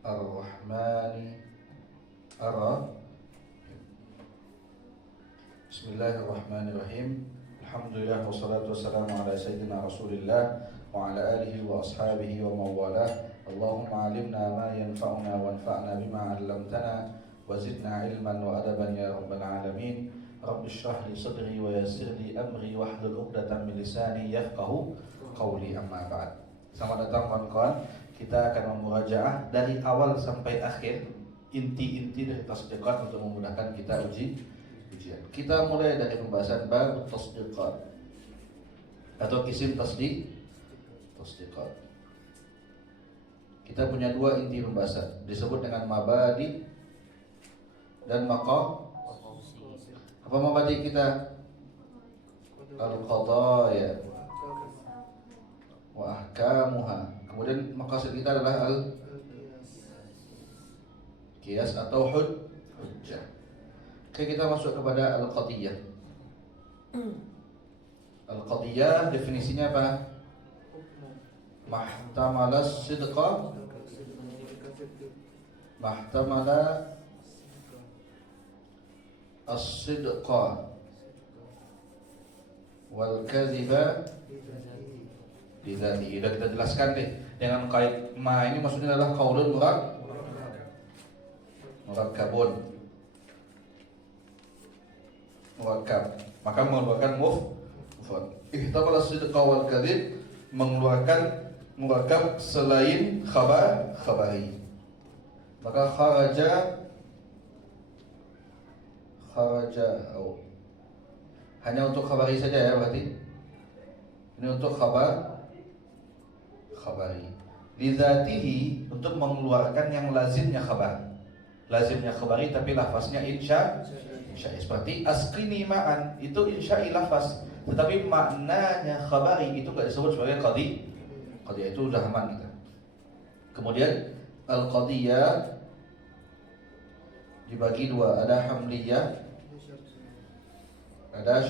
Ar-Rahmani Ar-Rahim. Bismillahirrahmanirrahim. Alhamdulillah wassalatu wassalamu ala sayyidina Rasulillah wa ala alihi wa ashabihi wa mawalah. Allahumma alimna ma yanfa'una wanfa'na bima 'allamtana wa zidna ilman wa adaban ya rabbal alamin. Rabbi shrah li sadri wa yassir li amri wahlul 'uqdatam min lisani yafqahu qawli, amma ba'd. Selamat datang kawan-kawan. Kita akan memurajaah dari awal sampai akhir inti-inti dari tasdiqat untuk memudahkan kita ujian. Kita mulai dari pembahasan bab tasdiqat atau kisim tasdiqat. Kita punya dua inti pembahasan, disebut dengan mabadi dan maqasid. Apa mabadi kita? Al-qadaya wa ahkamuha. Kemudian maqasid kita adalah al-qiyas atau hujjah. Oke, kita masuk kepada al-qadiyah. Al-qadiyah definisinya apa? Mahtamala sidqa, mahtamala as-sidqa wal kadhiba lidati. Sudah kita jelaskan deh dengan kait ma ini maksudnya adalah qaulun murakkabun, murakkab, maka mengeluarkan mufrad. Ihtamala sidqa wal kadhib, mengeluarkan murakkab selain khabari. Maka kharaja hanya untuk khabari saja ya, berarti ini untuk khabari. Lidzatihi, untuk mengeluarkan yang lazimnya khabar. Lazimnya khabari tapi lafaznya insya. Seperti asqini ma'an, itu insya'i lafaz, tetapi maknanya khabari, itu enggak disebut sebagai qadiyah, itu sudah aman kita. Kemudian al-qadiyah dibagi dua, ada hamliyah, ada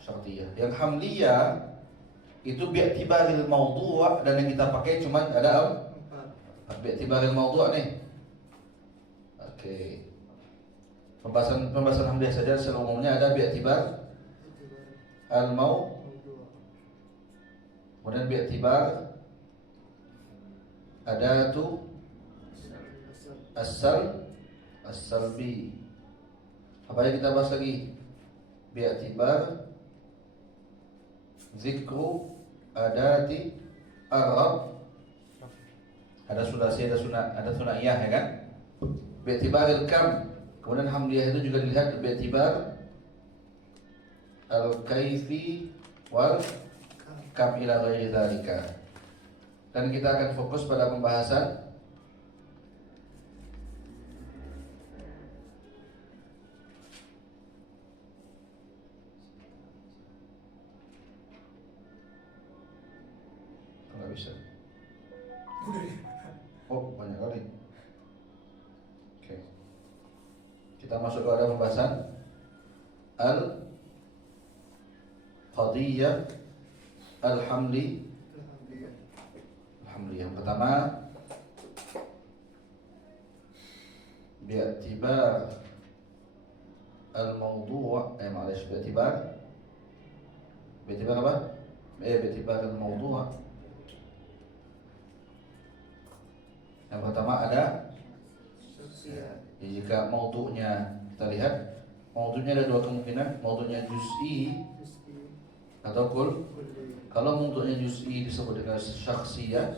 syartiyah. Yang hamliyah itu bi'tibaril mawdu', dan yang kita pakai cuma ada bi'tibaril mawdu' nih. Oke. Pembahasan hamliyah saja secara umumnya ada bi'tibar al-mawdu', kemudian bi'tibar adatu as-salbi. Apa yang kita bahas lagi? Bi'tibar zikru adati arab. Ada sulasi, ada sunaiyah, ya kan? Bi'tibaril kam. Kemudian hamliyah itu juga dilihat bi'tibar al-kaifi wal kam ila ghairi dzalika. Dan kita akan fokus pada pembahasan nggak bisa. Oh, banyak kali. Oke. Kita masuk kepada pembahasan al-qadiyah al-hamli. Yang pertama bi'tibar al-mawdu', bi'tibar apa? Bi'tibar al-mawdu'. Yang pertama ada jika mawdu'nya, kita lihat mawdu'nya ada dua kemungkinan, mawdu'nya juz'i atau kul. Kalau mawdu'nya juz'i disebut dengan syakhsiyah,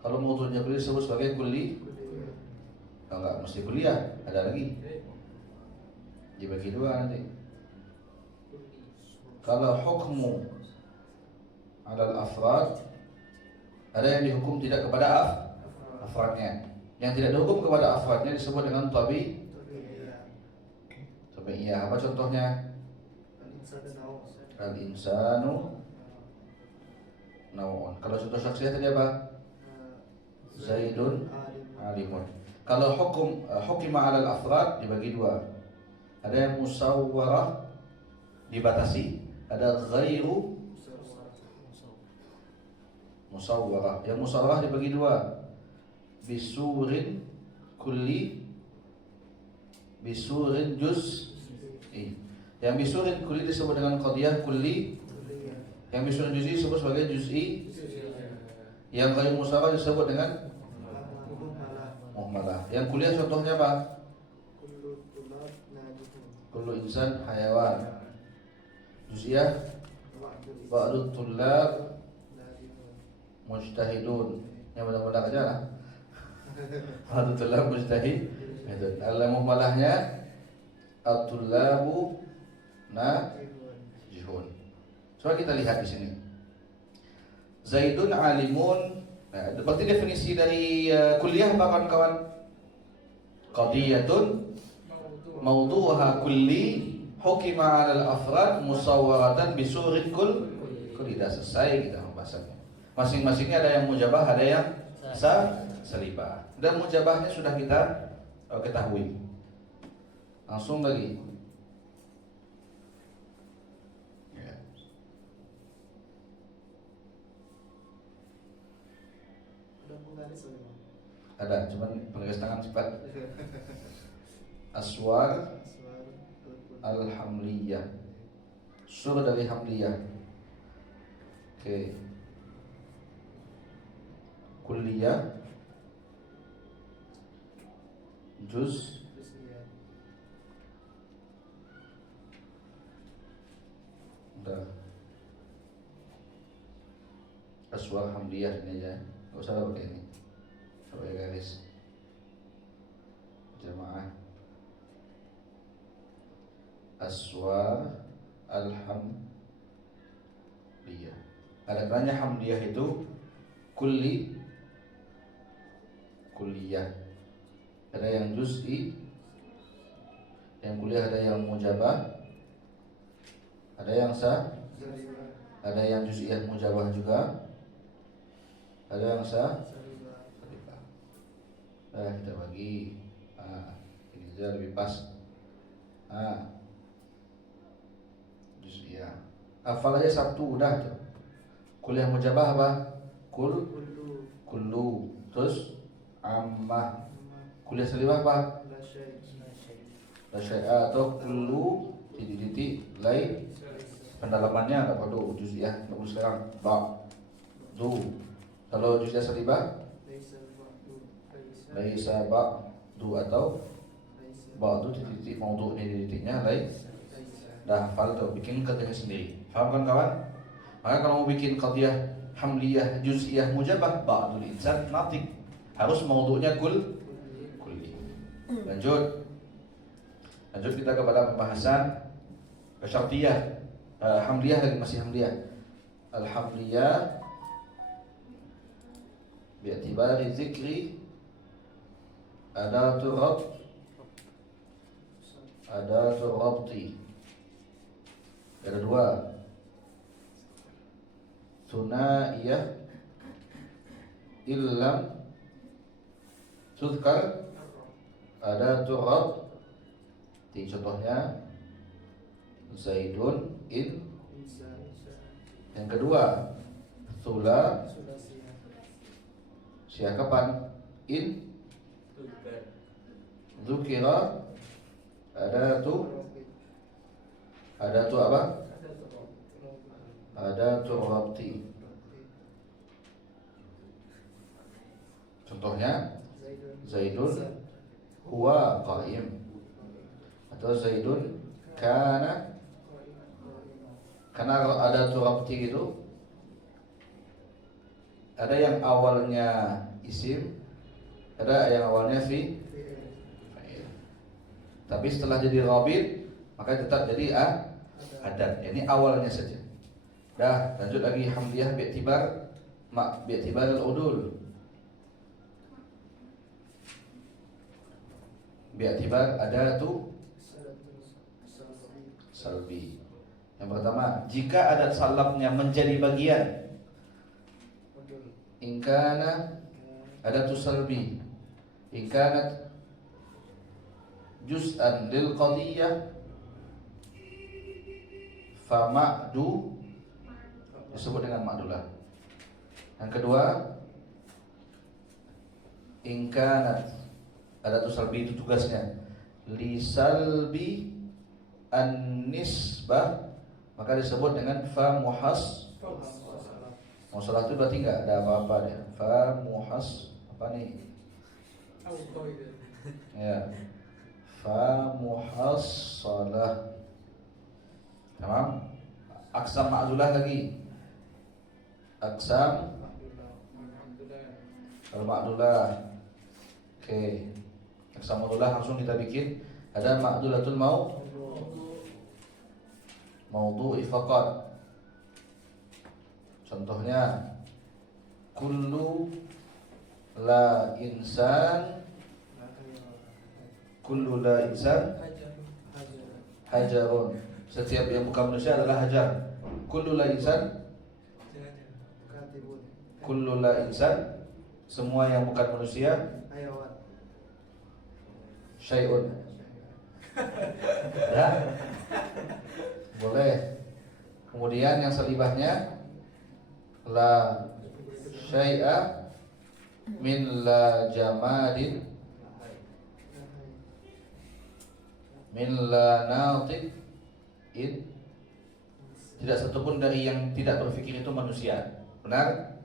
kalau mawdu'nya kulli disebut sebagai kulli. Enggak mesti kuliah, ada lagi dibagi dua nanti. Kalau hukmu alal afrad, ada yang dihukum tidak kepada afradnya. Yang tidak dihukum kepada afradnya disebut dengan tabi'iyah. Apa contohnya? Al-insanu naw'un. Kalau contoh syakhsiyah tadi apa? Zaidun alimun. Kalau hukima 'alal afrad dibagi dua. Ada yang musawwarah, dibatasi, ada ghairu musawwarah. Yang musawwarah dibagi dua. Bisurin juz'i. Yang bisurin kulli disebut dengan qadiyah kulli. Yang bisurin juz'i disebut sebagai juz'i. Yang ghairu musawwarah disebut dengan muhmalah. Yang kuliah contohnya apa? Kullu insan hayawan. Juz'iyah ba'dut tullab mujtahidun. Yang benar-benar aja lah. Ba'dut tullab mujtahid. Al-muhmalahnya at-tullabu najihun. Coba kita lihat di sini. Zaidun alimun. Nah, berarti definisi dari kuliah apa kawan-kawan? Qadiyatun mawdu'uha kulli hukima 'alal afrad musawwaratan bisurin kulli. Dah selesai kita pembahasannya. Masing-masingnya ada yang mujabah, ada yang salibah. Dan mujabahnya sudah kita ketahui. Langsung lagi. Ya. Ada, cuman penggaris tangan cepat. Aswar al-hamliyah. Sur dari hamliyah. Oke. Kulliyah juz udah. Aswar hamliyah ini aja. Enggak usah pakai ini. Pakai garis. Jamaah. Aswar al-hamliyah. Ada kalanya hamliyah itu kulliyah. Ada yang juz'i, yang kuliah ada yang mujabah, ada yang ada yang juz'iyah mujabah juga, ada yang salibah. Nah, kita bagi. Ini saja lebih pas. Juz'iyah. Hafal aja Sabtu udah tuh. Kuliah mujabah apa? Kullu. Terus ammah. Kuliah salibah apa? La syai'a atau kullu titik-titik lai. Pendalamannya enggak perlu juz'iyah, enggak perlu sekarang. Ba'du. Kalau juz'iyah salibah laisa ba'du atau ba'du titik-titik maudhu' ini titiknya lai. Dah hafal tuh, bikin qadiyah sendiri. Faham kan kawan? Maka kalau mau bikin qadiyah hamliyah juz'iyah mujabah ba'dul insan natik, harus maudhu'nya kulli. Lanjut kita kepada pembahasan syartiyah. Hamliyah lagi, masih hamliyah. Al-hamliyah bi'tibari zikri adatul rabti. Ada dua. Thunaiyah illam tuzkar adatul rabti. Contohnya Zaidun in. Yang kedua Sula siapa kapan? In Dzukira adatu apa? Adatu rabti. Contohnya Zaidun huwa qa'im atau Zaidun karena adatu rabti itu ada yang awalnya isim, ada yang awalnya fa'il. Tapi setelah jadi rabit maka tetap jadi adat. Ini awalnya saja. Dah, lanjut lagi hamliyah bi'tibar al-udul. Bi'tibar adatu salbi. Yang pertama, jika adat salabnya menjadi bagian, in kana adatu salbi, in kanat juz'an lil qadiyah fa ma'du disebut dengan ma'dulah. Yang kedua, ingkanat, ada salbi itu tugasnya. Lisalbi an-nisbah, maka disebut dengan fa muhassalah itu berarti enggak ada apa-apa dia. Fa apa nih? Ya. Fa muhassalah. Tamam? Aksam ma'dulah lagi. Aksam al-ma'dulah. Oke. Aksam ma'dulah langsung kita bikin. Ada ma'dulatul maudu'i faqat. Contohnya kullu la insan hajarun. Setiap yang bukan manusia adalah hajar. Kullu la insan, semua yang bukan manusia, syai'un. Ya? Boleh. Kemudian yang selibahnya la syai'a min la jamadin min la natiq in, tidak satupun dari yang tidak berpikir itu manusia. Benar?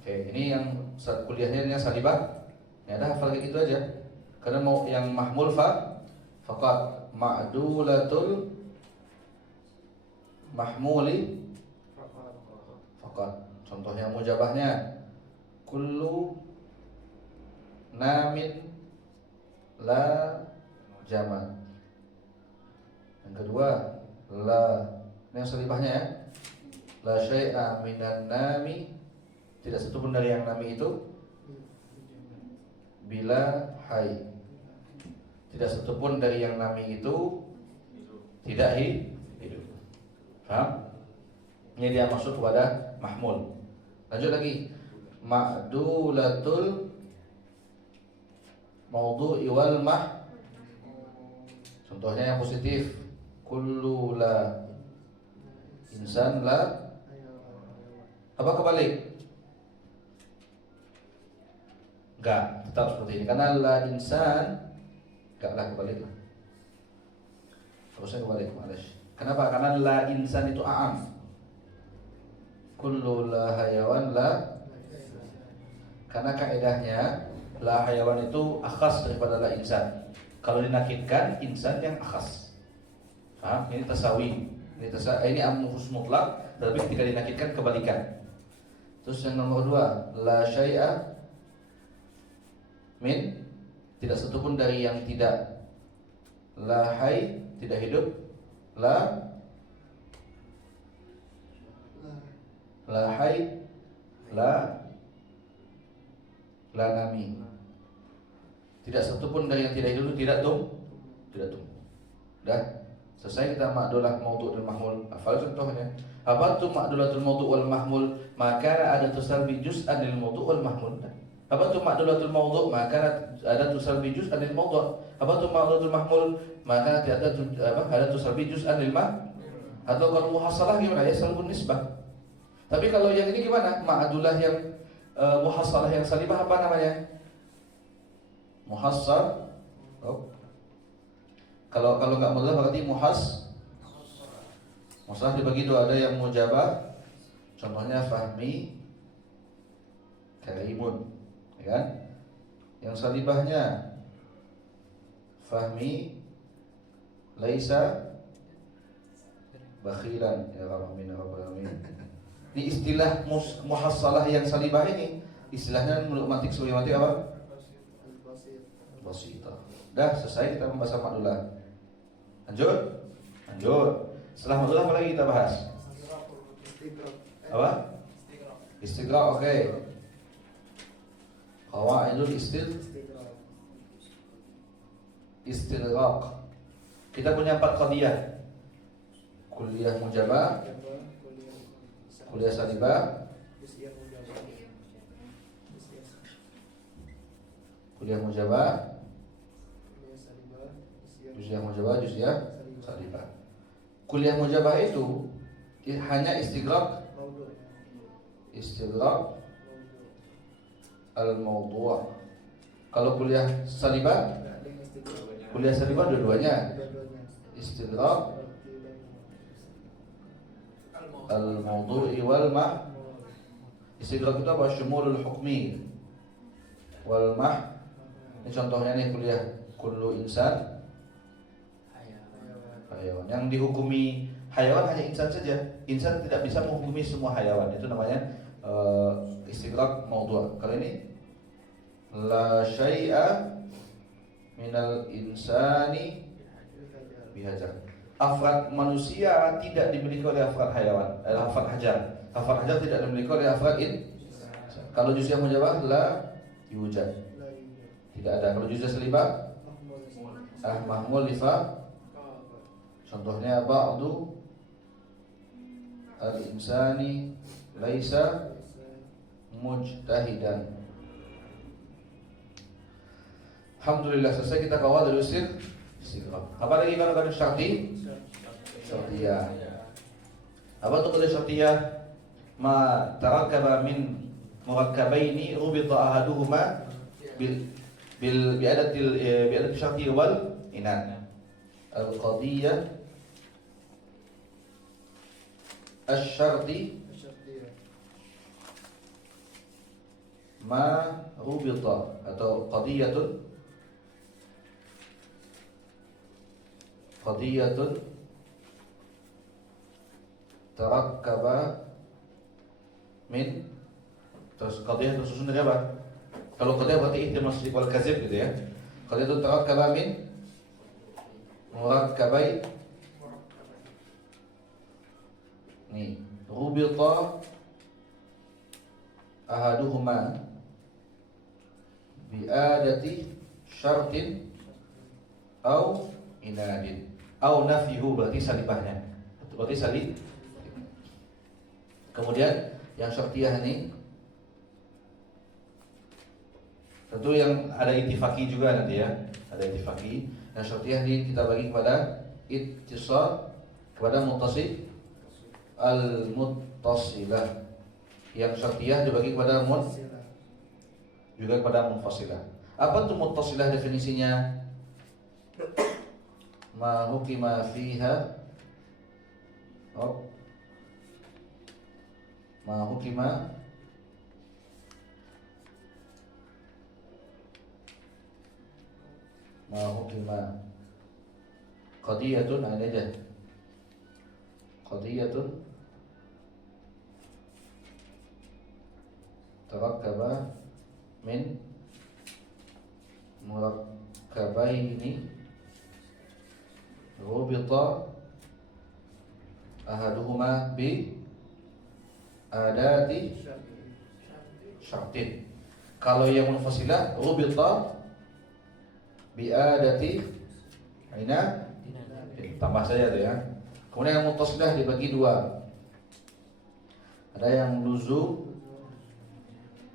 Oke, ini yang kuliahnya ini salibah. Ya dah hafal kayak gitu aja. Karena mau yang mahmul faqat ma'dulatul mahmuli faqat. Contohnya mujabahnya kullu namin la jamad. Yang kedua la, ini yang selibahnya ya. La syai'a minan nami, tidak satupun dari yang nami itu bila hai, tidak satupun dari yang nami itu tidak hidup. Paham? Ini dia masuk kepada mahmul. Lanjut lagi. Ma'dulatul maudu'i wal contohnya yang positif. Kullu la insan la, apa kebalik? Enggak, tetap seperti ini. Karena la insan, enggaklah kebalik lah. Harusnya kebalik, malas. Kenapa? Karena la insan itu a'am. Kullu la hayawan la, karena kaedahnya la hayawan itu akhas daripada la insan. Kalau dinakitkan insan yang akhas. Paham? Ini tasawi. Ini amrus mutlak, tapi ketika dinakitkan kebalikan. Terus yang nomor 2, la syai'a min, tidak satupun dari yang tidak. La hay, tidak hidup. La hay, la nami, tidak satupun dari yang tidak hidup tidak tumbuh. Dah selesai kita ma'dulah maudu' dan mahmul. Hafal contohnya. Apa tu ma'dulatul maudu' wal mahmul? Maka ada tusalbi juz'an lil maudu' wal mahmul. Apa tu ma'dulatul maudu'? Maka ada tusalbi juz'an lil maudu'. Apa tu ma'dulatul mahmul? Maka ada tusalbi juz'an lil mahmul. Atau kalau muhassalah gimana ya? Salbun nisbah. Tapi kalau yang ini gimana? Ma'dulah yang muhassalah yang salibah apa namanya? Muhassal. Oh. Kalau nggak mudah berarti muhassalah dibagi dua, ada yang mujabah, contohnya fahmi, karimun, ya kan? Yang salibahnya fahmi, laisa, bakhilan, ya Rabbi, ya Rabbi. Ini istilah muhassalah yang salibah ini, istilahnya menurut mantik sebagai mantik apa? Basita. Dah selesai kita membahas ma'dulah. Lanjut. Setelah ma'dulah apa lagi kita bahas? Apa? Istighraq, oke. Qawaidul istighraq. Kita punya 4 qadiyah. Kuliah mujabah, kuliah salibah, kuliah mujabah, Juziah mujabah, juziah salibah. Kuliah mujabah itu hanya istighraq al-mawdu'. Kalau kuliah saliban, dua-duanya. Istidrak al-mawdu'i wal istidrak itu apa? Syumulul hukmi wal ini contohnya nih kuliah kullu insan hayawan. Yang dihukumi hayawan hanya insan saja. Insan tidak bisa menghukumi semua hayawan. Itu namanya istidrak mawdu'. Kalau ini la syai'a minal insani bihajar. Afrad manusia tidak dimiliki oleh afrad hayawan, afrad hajar. Afrad hajar tidak dimiliki oleh afrad Kalau juz'iyah mujabah la yujad. Tidak ada. Kalau juz'iyah selibah mahmul lifa. Contohnya ba'du al-insani laisa mujtahidan. Alhamdulillah selesai kita kawal dari istiqlal. Apa lagi kalau kata syarti? Syartiyah. Apa itu kata syartiyah? Ma tarakkaba min murakkabaini rubita ahaduhuma bi'adatil syarti wal inad. Al-qadiyah asy-syarti ma rubita atau qadiyatun tarakkaba min. Terus qadiyah tersusun dari apa? Kalau qadiyah berarti ihtimal sidq wal kadzib gitu ya. Qadiyah itu tarakkaba min murakkabai nih rubita ahaduhuma bi'adati syartin au inadin au nafihu, berarti salibahnya. Berarti salib. Kemudian yang syartiyah ini tentu yang ada ittifaqi juga nanti ya. Ada ittifaqi. Yang syartiyah ini kita bagi kepada ittisal, kepada muttasil, al-muttasilah. Yang syartiyah dibagi kepada juga kepada munfasilah. Apa itu muttasilah definisinya? Ma hukima fiha ma hukima qadiyatun aja. Qadiyatun tarakkaba min murakkabaini rubita ahaduhuma bi adati syartin. Kalau yang munfasilah rubita bi adati aina tambah saja tuh ya. Kemudian yang muttasilah dibagi dua. Ada yang luzum,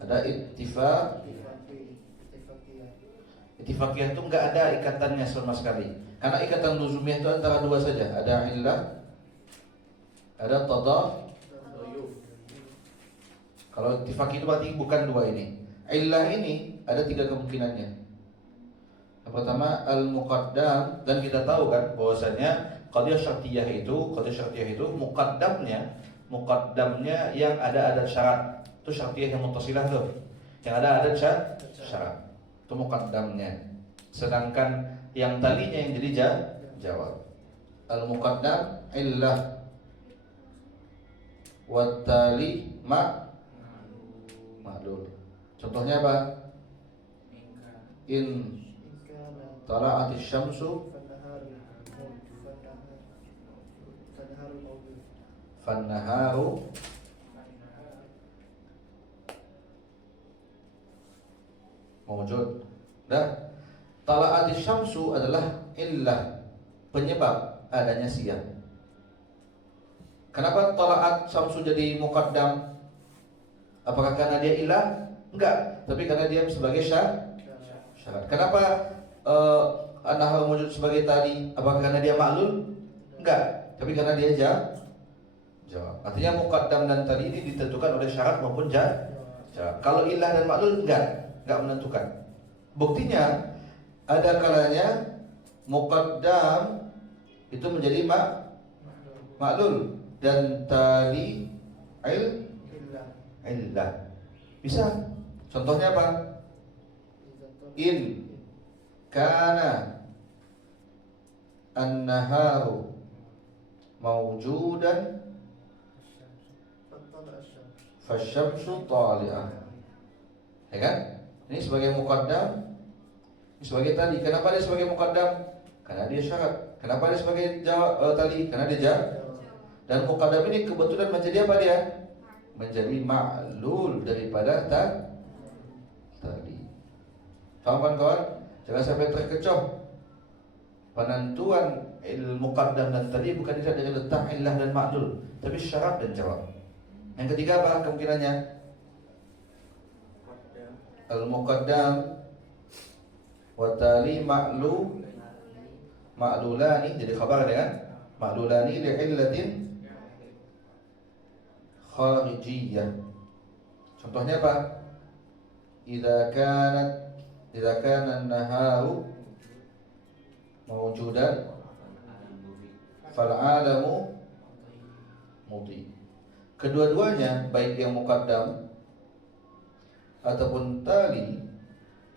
ada ittifaq. Ittifaqiyah itu enggak ada ikatannya sama sekali. Karena ikatan luzumiyah itu antara dua saja. Ada illah, ada tadayuf. Kalau ittifaqi itu berarti bukan dua ini. Illah ini ada tiga kemungkinannya. Yang pertama al-muqaddam, dan kita tahu kan bahwasanya qadiyah syartiyah itu muqaddamnya yang ada adat syarat. Itu syartiyah yang muttasilah tuh. Yang ada adat syarat. Itu muqaddamnya. Sedangkan yang talinya yang jadi jawab. Al-muqaddam illah wa tali ma'lul. Contohnya apa? In tala'atis syamsu fannaharu mawjud. Dah, tala'atis syamsu adalah illah, penyebab adanya siang. Kenapa tala'at syamsu jadi muqaddam? Apakah karena dia illah? Enggak, tapi karena dia sebagai syarat. Kenapa an-nahar mawjud sebagai tali? Apakah karena dia ma'lul? Enggak, tapi karena dia jawab. Artinya muqaddam dan tali ini ditentukan oleh syarat maupun jawab. Kalau ilah dan maklul enggak menentukan. Buktinya ada kalanya muqaddam itu menjadi maklul dan tali illah. Bisa. Contohnya apa? In kana an-naharu mawjudan fasyamsu tali'ah. Ya kan? Ini sebagai muqaddam, ini sebagai tali. Kenapa dia sebagai muqaddam? Karena dia syarat. Kenapa dia sebagai tali? Karena dia jawab. Dan muqaddam ini kebetulan menjadi apa dia? Menjadi ma'lul daripada tali. Faham kan kawan? Jangan sampai terkecoh. Penentuan muqaddam dan tali bukan dilihat dari letak illah dan ma'lul, tapi syarat dan jawab. Yang ketiga apa kemungkinannya? Al-muqaddam wa tali ma'lulani, jadi khabar kan? Ma'lulani li'illatin kharijiyah. Contohnya apa? Idza kana an-naharu mawjudan fal 'alamu mudhi. Kedua-duanya, baik yang muqaddam ataupun tali,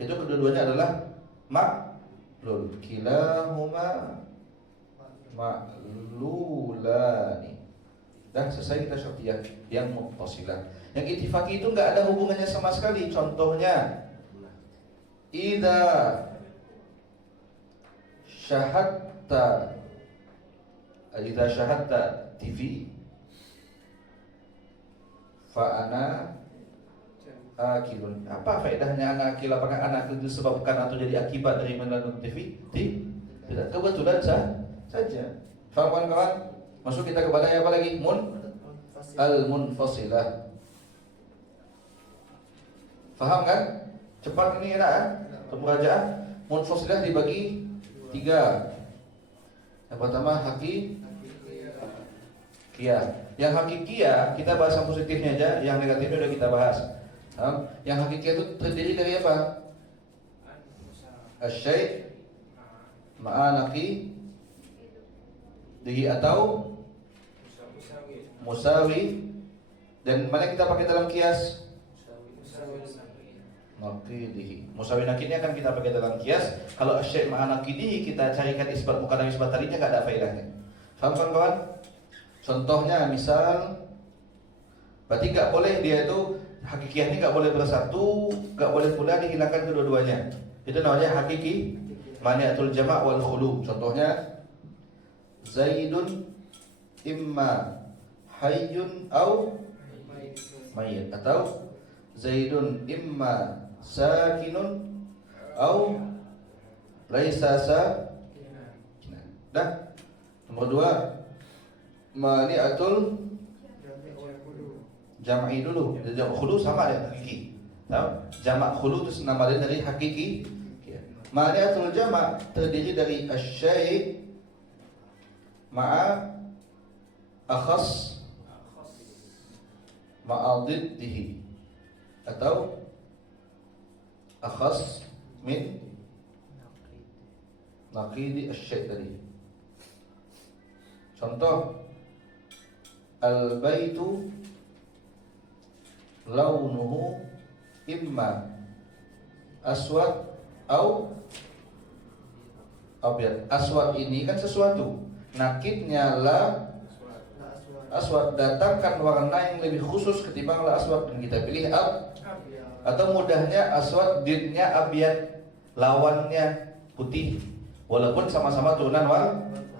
itu kedua-duanya adalah ma'lul. Kilahuma ma'lulani. Dah selesai kita syartiyah yang muttasilah. Yang ittifaqi itu enggak ada hubungannya sama sekali. Contohnya, idza syahadta TV fa'ana akilun. Apa faedahnya anak akil? Apakah anak akil itu disebabkan atau jadi akibat dari menonton TV? Tidak, kebetulan saja. Faham kawan? Masuk kita kepada apa lagi? Al-munfasilah. Faham kan? Cepat ini enak kan? Pemurajaan. Munfasilah dibagi 3. Yang pertama hakikiyah. Yang hakikiyah kita bahas yang positifnya aja, yang negatifnya udah kita bahas. Yang hakikiyah itu terdiri dari apa? Asy-syai' ma'anaqi dihi atau musawi. Dan mana kita pakai dalam kias? Naqidihi. Musawi nakidnya akan kita pakai dalam kias. Kalau asy-syai' ma'anaqidihi kita carikan isbat muqaddam isbat talinya enggak ada faedahnya. Faham kan kawan? Contohnya misal, berarti enggak boleh dia itu hakikiyah ini enggak boleh bersatu, enggak boleh pula dihilangkan kedua-duanya. Itu namanya hakiki mani'atul jama' wal khulu. Contohnya Zaidun imma hayyun au mayyit, atau Zaidun imma sakinun au laisa sakinan. Dah. Nomor 2, mani'atul jam'i dulu. Jamak khulu sama dengan hakiki. Tahu? Jamak khulu itu nama lain dari hakiki. Mani'atul jama' terdiri dari asy-syai' ma'a akhas ma'a diddihi, atau akhas min naqidi asy-syai' tadi. Contoh, al-baitu launuhu imma aswad au abyad. Aswad ini kan sesuatu, nakidnya la aswad, datangkan warna yang lebih khusus ketimbang la aswad, dan kita pilih atau mudahnya aswad, didnya abyad, lawannya putih, walaupun sama-sama turunan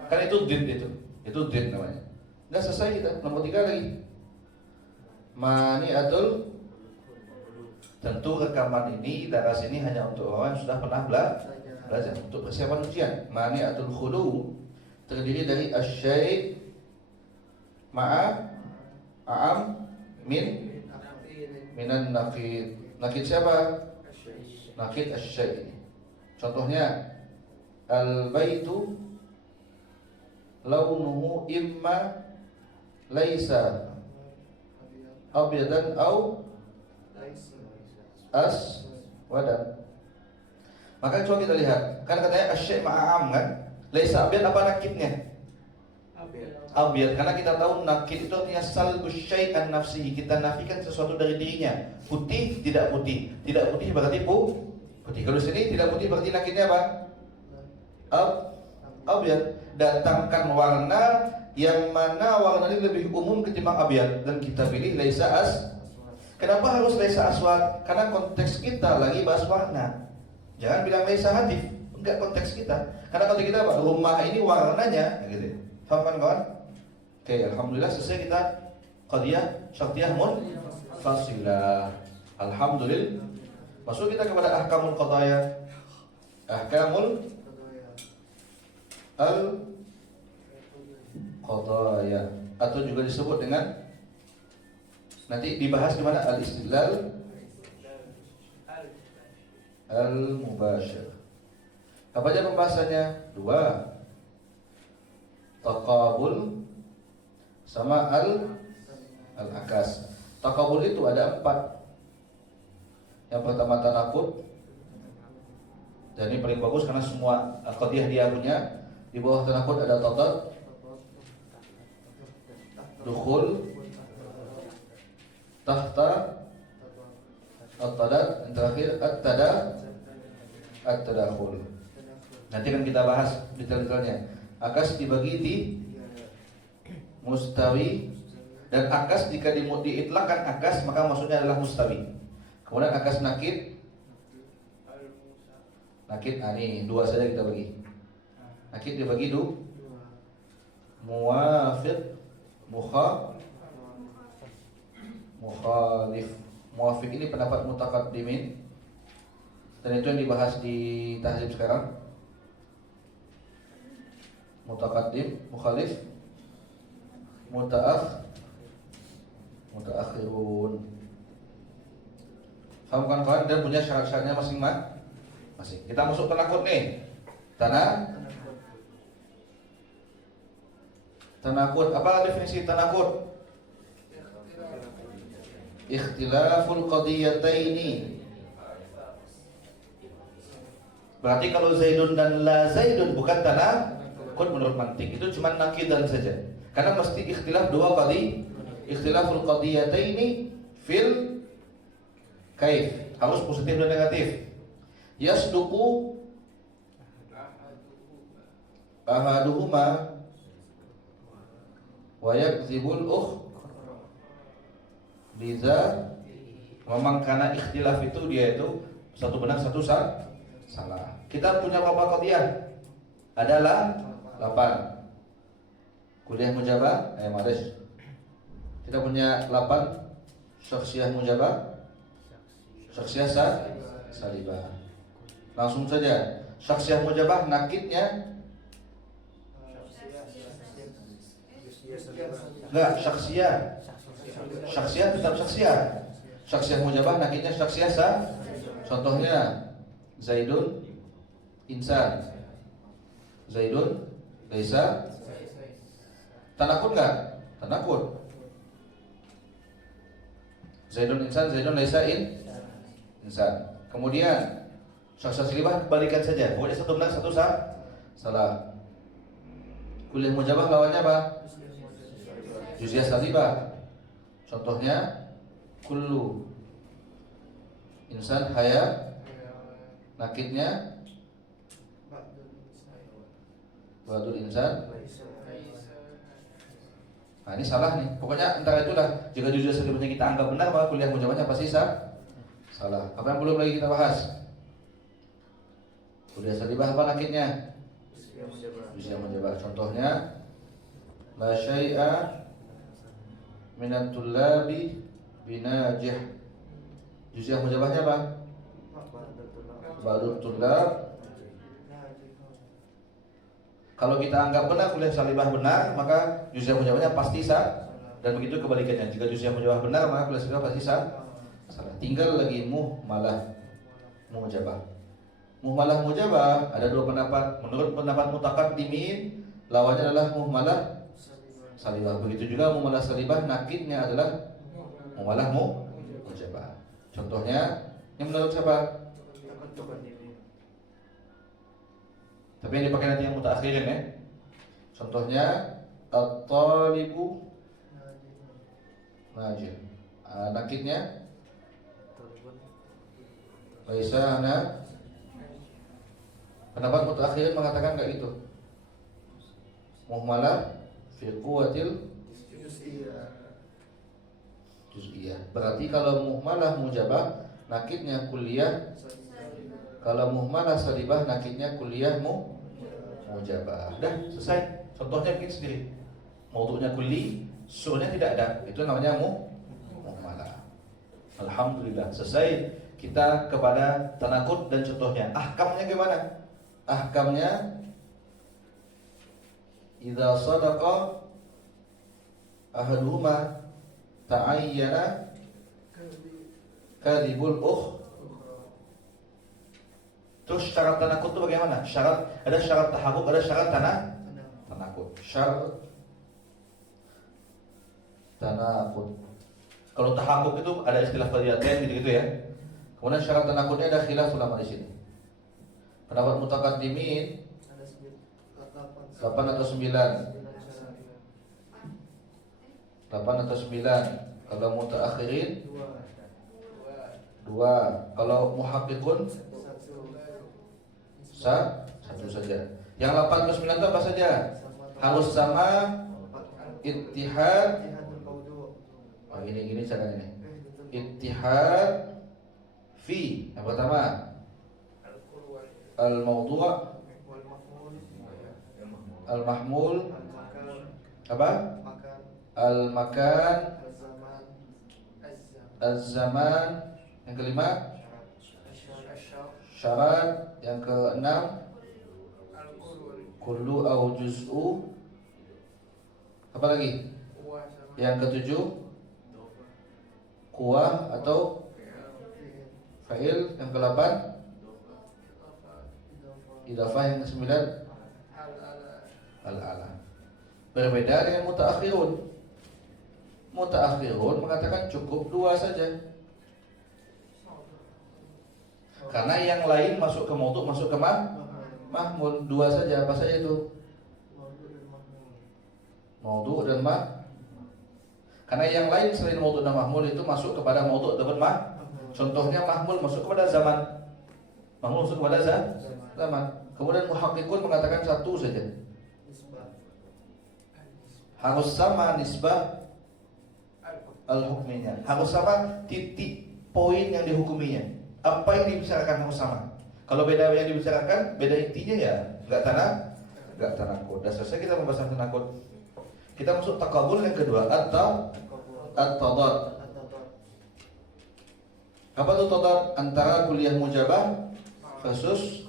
kan itu did, itu did namanya. Udah selesai kita. Nomor 3 lagi, mani'atul. Tentu rekaman ini, daras ini hanya untuk orang yang sudah pernah belajar untuk persiapan ujian. Mani'atul khulu terdiri dari asy-syai' ma'a a'am minan naqid. Naqid siapa? Naqid asy-syai'. Contohnya, al-baitu launuhu imma laisa abyadan au aswadan. Maka coba kita lihat, kan katanya asyai' ma'am kan? Laisa abyad apa nakidnya? Abyad. Karena kita tahu nakid itu artinya salbus syai'an nafsihi, kita nafikan sesuatu dari dirinya. Putih tidak putih, tidak putih berarti putih. Kalau sini tidak putih berarti nakidnya apa? Abyad. Datangkan warna yang mana warna ini lebih umum ketimbang abyad, dan kita pilih laisa Kenapa harus laisa aswad? Karena konteks kita lagi bahas warna. Jangan bilang laisa hatif, enggak konteks kita. Karena kalau kita apa? Rumah ini warnanya gitu. Paham kan kawan? Oke, alhamdulillah selesai kita qadiyah syartiyah munfasilah. Alhamdulillah. Masuk kita kepada ahkamul qadaya. Ahkamul al-qadaya atau juga disebut dengan, nanti dibahas di mana, al-istidlal al-mubashir. Apa aja pembahasannya? 2. Taqabul sama al-akas. Taqabul itu ada 4. Yang pertama tanaqud. Dan ini paling bagus karena semua qadiyah dia punya. Di bawah tanaqud ada tatat, dukhul, tahta, at-tadat, yang terakhir at-tadakhul. Nanti akan kita bahas detail-detailnya. Akas dibagi di mustawi, dan akas jika diitlaqkan akas maka maksudnya adalah mustawi. Kemudian akas nakid, ini 2 saja kita bagi. Nakid dibagi 2. Muwafiq, mukhalif. Muwafiq ini pendapat mutaqaddimin, dan itu yang dibahas di tahzib sekarang. Mutaqaddim, mukhalif, mutaakhirun. Paham kan kawan? Dan punya syarat-syaratnya masing-masing. Kita masuk tanaqud nih. Tanaqud. Apa definisi tanaqud? Ikhtilaful qadiyataini. Berarti kalau Zaidun dan la Zaidun bukan tanaqud menurut mantik. Itu cuma nakidan saja. Karena mesti ikhtilaf 2 kali. Ikhtilaful qadiyataini fil kaif. Harus positif dan negatif. Yasduqu ahaduhuma wa yakzibul liza. Memang karena ikhtilaf itu dia itu satu benar satu salah. Kita punya berapa qadiyah? Adalah 8. Kuliah mujabah, maris. Kita punya 8 syakhsiyah mujabah, syakhsiyah salibah. Langsung saja. Syakhsiyah mujabah nakidnya enggak, syakhsiyah tetap syakhsiyah. Syakhsiyah mujabah nakidnya syakhsiyah Contohnya Zaidun insan, Zaidun laisa. Tanaqud enggak? Tanaqud. Zaidun insan, Zaidun laisa insan. Kemudian syakhsiyah salibah balikan saja. Pokoknya satu benar satu salah. Kuliah mujabah lawannya apa? Juz'iyah salibah. Contohnya kullu insan haya, nakidnya ba'dul insan. Nah ini salah nih. Pokoknya antara itulah. Jika juz'iyah salibahnya kita anggap benar, maka kuliah mujabahnya pasti salah. Apa yang belum lagi kita bahas? Kuliah salibah apa nakidnya? Juz'iyah mujabah. Contohnya la syai'a minat tullabi binajih. Juz'iyah mujabahnya apa? Ba'dut tullab. Kalau kita anggap benar kuliah salibah benar, maka juz'iyah mujabahnya pasti sah. Dan begitu kebalikannya. Jika juz'iyah mujabah benar, maka kuliah salibah pasti salah. Tinggal lagi muhmalah mujabah. Muhmalah mujabah ada 2 pendapat. Menurut pendapat mutaqaddimin, lawannya adalah muhmalah salibah. Begitu juga muhmalah salibah nakidnya adalah muhmalah mujabah. Contohnya, Ini menurut siapa? Tapi yang dipakai nanti yang mutaakhirin ya. Contohnya at-talibu najin. Nakidnya laisa ana. Pendapat mutaakhirin mengatakan enggak gitu. Muhmalah fi quwwatil juz'iyah. Berarti kalau muhmalah mujabah nakidnya kulliyah. Kalau muhmalah salibah nakidnya kulliyah mujabah. Dah selesai. Contohnya bikin sendiri. Maudu'nya kulli, su'nya tidak ada. Itu namanya muhmalah. Alhamdulillah. Selesai kita kepada tanakut dan contohnya. Ahkamnya gimana? Ahkamnya idza sadaqa ahaduhuma ta'ayyana kadhibul Terus syarat tanakut itu bagaimana? Ada syarat tahakkuk, ada syarat tanakut. Syarat tanakut. Kalau tahakkuk itu ada istilah qadiyatain gitu ya. Kemudian syarat tanakutnya ada khilaf ulama di sini. Pendapat mutaqaddimin 8 atau 9. 8 atau 9. Kalau mutaakhirin 2. Kalau muhaqqiqun satu saja. Yang 8 ke 9 itu apa saja? Harus sama, ittihad. Oh, gini caranya nih. Ittihad fi. Yang pertama al-mawdu' al-mahmul apa? Al-makan az-zaman. Yang kelima syarat. Yang keenam kullu au juz'u. Apa lagi? Yang ketujuh kuwah atau fa'il. Yang ke-8 idafah. Yang ke-9 al-ala. Berbeda dengan mutaakhirun. Mutaakhirun mengatakan cukup 2 saja. Karena yang lain masuk ke maudu', masuk ke mahmul. 2 saja. Apa saja itu? Maudu' dan Karena yang lain selain maudu' dan mahmul itu masuk kepada maudu' dan Contohnya mahmul masuk kepada zaman. Mahmul masuk kepada zaman. Kemudian muhaqqiqun mengatakan 1 saja. Harus sama nisbah al-hukminya. Harus sama titik poin yang dihukuminya. Apa yang dibicarakan harus sama. Kalau beda yang dibicarakan, beda intinya ya enggak tanakut. Dah selesai kita membahas tanakut. Kita masuk takabul yang kedua atau at-tadad. Apa itu tadad? Antara kulliyah mujabah versus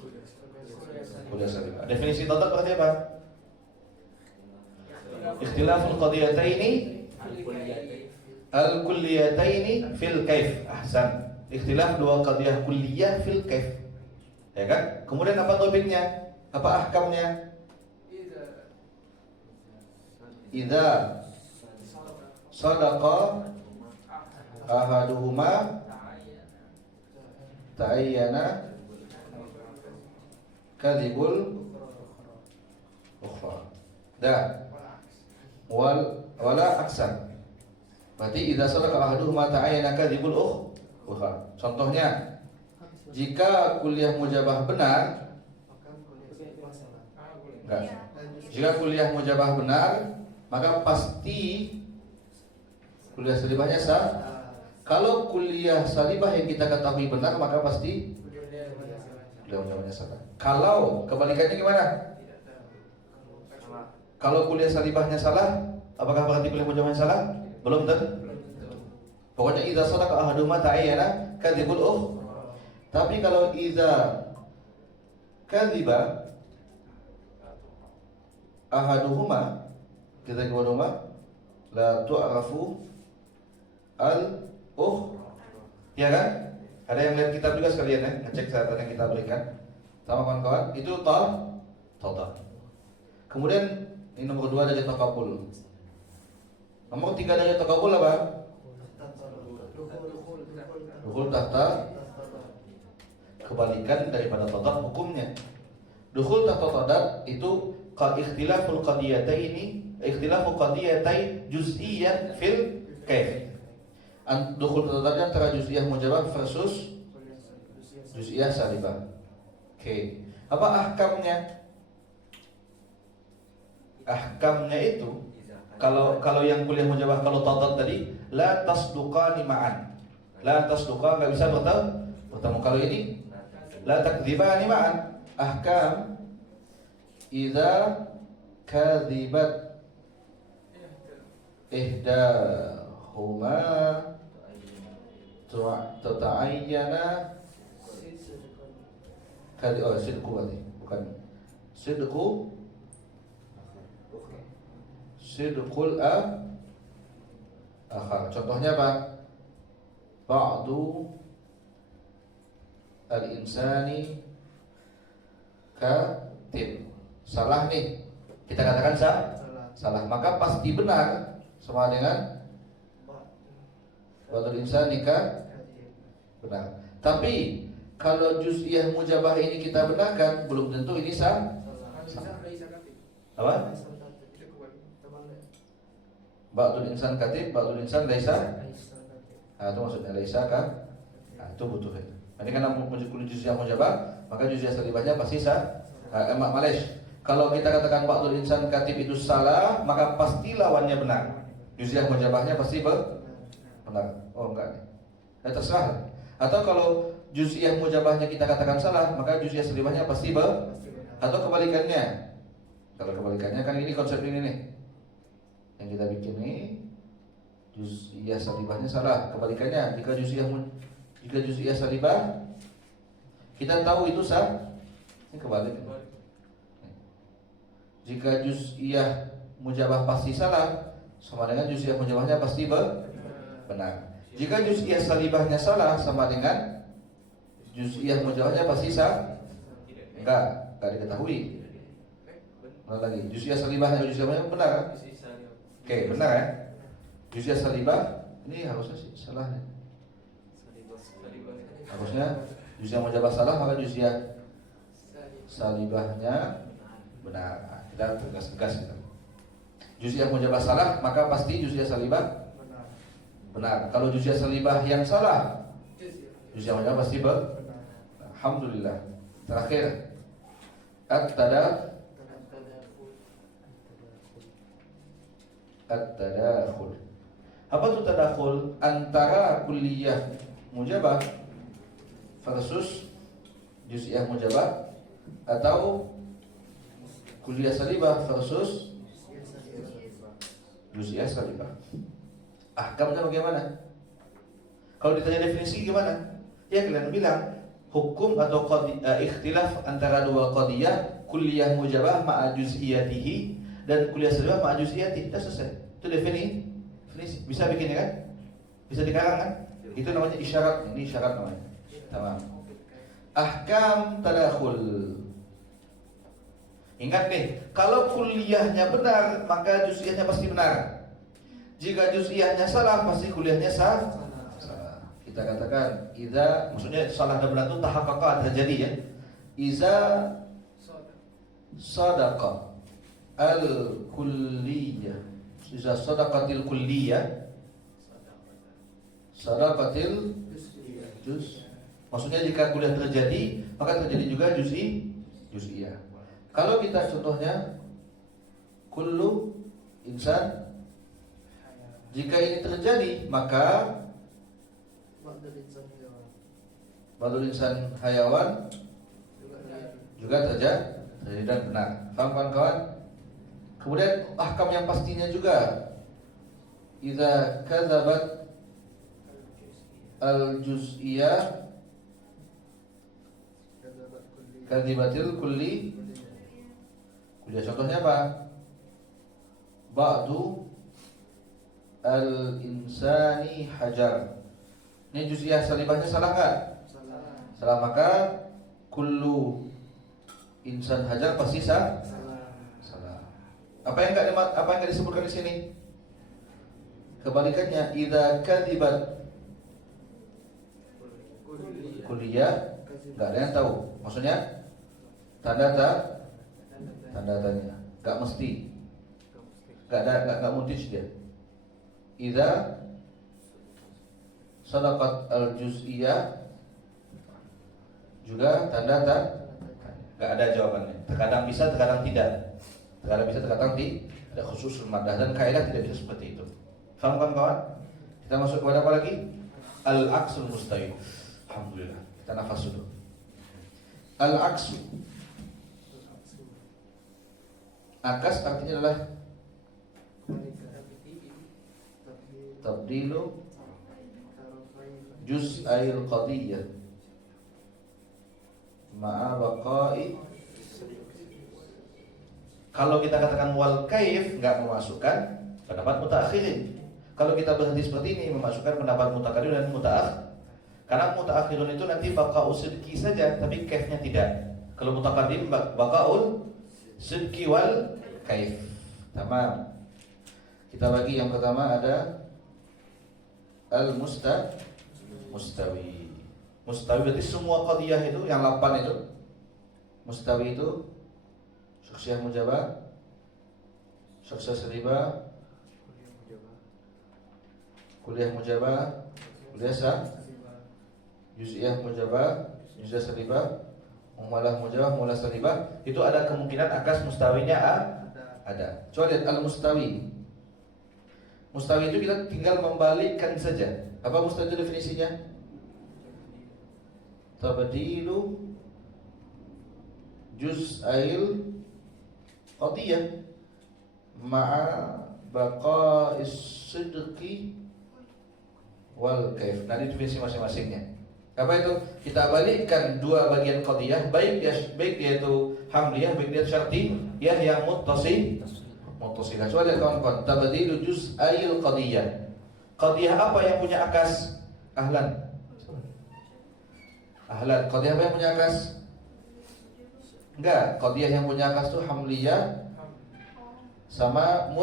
kulliyah salibah. Definisi tadad berarti apa? Ikhtilaful qadiyataini al-kulliyataini fil kaif. Ahsan. Ikhtilaf 2 qadiyah kulliyah fil kaif. Ya kan? Kemudian apa topiknya? Apa ahkamnya? Idza sadaqa ahaduhuma ta'ayyana kadhibul ukhra. Wala aksan. Berarti idza sadaqa ahaduhuma ta'ayyana kadhibul ukhra. Contohnya, jika kulliyah mujabah benar, enggak. Jika kulliyah mujabah benar, maka pasti kulliyah salibahnya sah. Kalau kulliyah salibah yang kita ketahui benar, maka pasti kulliyah mujabahnya salah. Kalau kebalikannya gimana? Kalau kulliyah salibahnya salah, apakah berarti kulliyah mujabahnya salah? Belum tentu. Pokoknya idza sadaqa ahaduhuma ta'ayyana kadhibul Tapi kalau idza kadhiba ahaduhuma, kita kedua la tu'rafu ya kan? Ada yang lihat kitab juga sekalian ya, ngecek catatan yang kita berikan sama kawan-kawan. Itu tadad. Kemudian ini nomor 2 dari takabul. Nomor 3 dari takabul apa? Dukhul tahta kebalikan daripada tadad hukumnya. Dukhul tahta tadad itu ikhtilaful qadiyatai juz'iyyan fil kaif. Dukhul tadad antara juz'iyah mujabah versus juz'iyah salibah. Oke. Apa ahkamnya? Ahkamnya itu kalau yang kuliah mujabah, kalau tadad tadi la tasduqani ma'an. La tasduqa enggak bisa bertemu. Kalau ini la takdzibani ma'an. Ahkam idza kadzibat ihdahuma tata'ayyana sidqu berarti bukan sidqul akhar. Contohnya apa? Ba'du al-insani katib. Salah nih. Kita katakan salah. Maka pasti benar sama dengan ba'du al-insani benar. Tapi kalau juz'iyah mujabah ini kita benarkan, belum tentu ini salah. Apa? Ba'dul insan katib, ba'dul insan laisa. Itu maksudnya laisa kan? Itu butuh itu. Nanti karena kulit juz'iyah mujabah, maka juz'iyah salibahnya pasti Malesh. Kalau kita katakan ba'dul insan katib itu salah, maka pasti lawannya benar. Juz'iyah mujabahnya pasti benar. Oh enggak nih. Terserah. Atau kalau juz'iyah mujabahnya kita katakan salah, maka juz'iyah salibahnya pasti atau kebalikannya. Kalau kebalikannya kan ini konsep ini nih. Yang kita bikin ini juz'iyah salibahnya salah. Kebalikannya, jika juz'iyah salibah kita tahu itu ini kebalik. Jika juz'iyah mujabah pasti salah, sama dengan juz'iyah mujabahnya pasti benar. Jika juz'iyah salibahnya salah, sama dengan juz'iyah mujabahnya pasti enggak diketahui. Lagi juz'iyah salibahnya juz'iyah mujabahnya benar. Oke, benar ya. Juz'iyah salibah ini harusnya sih salahnya. Harusnya juz'iyah mujabah salah, maka juz'iyah salibahnya benar. Kita tegas gitu. Juz'iyah mujabah salah, maka pasti juz'iyah salibah benar. Kalau juz'iyah salibah yang salah, juz'iyah mujabah pasti benar. Alhamdulillah. Terakhir at-tadakhul. Apa itu tadakhul? Antara kulliyah mujabah versus juz'iyah mujabah, atau kulliyah salibah versus juz'iyah salibah. Ahkamnya bagaimana? Kalau ditanya definisi gimana? Ya kalian bilang hukum atau ikhtilaf antara dua qadiyah, kulliyah mujabah ma'a juz'iyatihi dan kulliyah salibah ma'a juz'iyatihi. Sudah selesai. Itu definisi. Bisa bikin ya kan? Bisa dikarang kan? Itu namanya isyarat. Ini isyarat namanya. Tamam. Ahkam tadakhul. Ingat nih, kalau kulliyahnya benar, maka juz'iyahnya pasti benar. Jika juz'iyahnya salah, pasti kulliyahnya salah. Kita katakan maksudnya salah dan benar itu tahaqqaqa, terjadi ya. Iza sadaqa al-kulliyah, iza sadaqatil kulliyah, sadaqatil juz. Maksudnya jika kulliyah terjadi, maka terjadi juga juz'iyah. Kalau kita contohnya kullu insan, jika ini terjadi, maka badul insan hayawan juga terjadi dan benar. Paham kawan-kawan? Kemudian ahkam yang pastinya juga, idza kadzabat al-juz'iyah kadzibatil kulli. Kuliah contohnya apa? Ba'du al-insani hajar. Ini juz'iyah salibahnya salah enggak? Salah, maka kullu insan hajar pasti salah. Apa yang enggak disebutkan di sini? Kebalikannya, idza kadzibat kulliyah Nggak ada yang tahu. Maksudnya tanda tanya. Nggak mesti. Nggak muntij dia. Idza sadaqat al-juz'iyah juga tanda nggak ada jawabannya. Terkadang bisa, terkadang tidak. Terkadang bisa, terkadang tidak. Khusus madah dan kaidah tidak bisa seperti itu. Faham kan kawan? Kita masuk kepada apa lagi? Al-aksul mustawi. Alhamdulillah. Kita nafas dulu. Al-aksu. Akas artinya adalah tabdilu juz'ail qadiyah ma'a baqa'i. Kalau kita katakan wal kaif enggak memasukkan pendapat mutaakhirin. Kalau kita berhenti seperti ini memasukkan pendapat mutaqaddim dan mutaakhir. Karena mutaakhirun itu nanti baqa'u sidqi saja tapi kaifnya tidak. Kalau mutaqaddim baqa'ul sidqi wal kaif. Tamam. Kita bagi yang pertama ada mustawi. Mustawi berarti semua qadiyah itu yang 8 itu. Mustawi itu syakhsiyah mujabah, syakhsiyah salibah, kuliah mujabah, kuliah juz'iyah mujabah, juz'iyah salibah, mumalah mujabah, mumalah salibah. Itu ada kemungkinan akas mustawinya ada. Coba lihat al-mustawi. Mustawi itu kita tinggal membalikkan saja. Apa mustawi itu definisinya? Tabdilu juz'ail qadiyah ma'a baqa'is sidqi wal kaif. Nah, definisi masing-masingnya. Apa itu? Kita balikkan dua bagian qadiyah, baik dia itu hamliyah, baik dia syartiyah yang muttasilah. Coba lihat kawan-kawan, tabdilu juz'ail qadiyah. Qadiyah apa yang punya akas? Ahlan. Qadiyah apa yang punya akas? Enggak, qadiyah yang punya akas itu hamliyah sama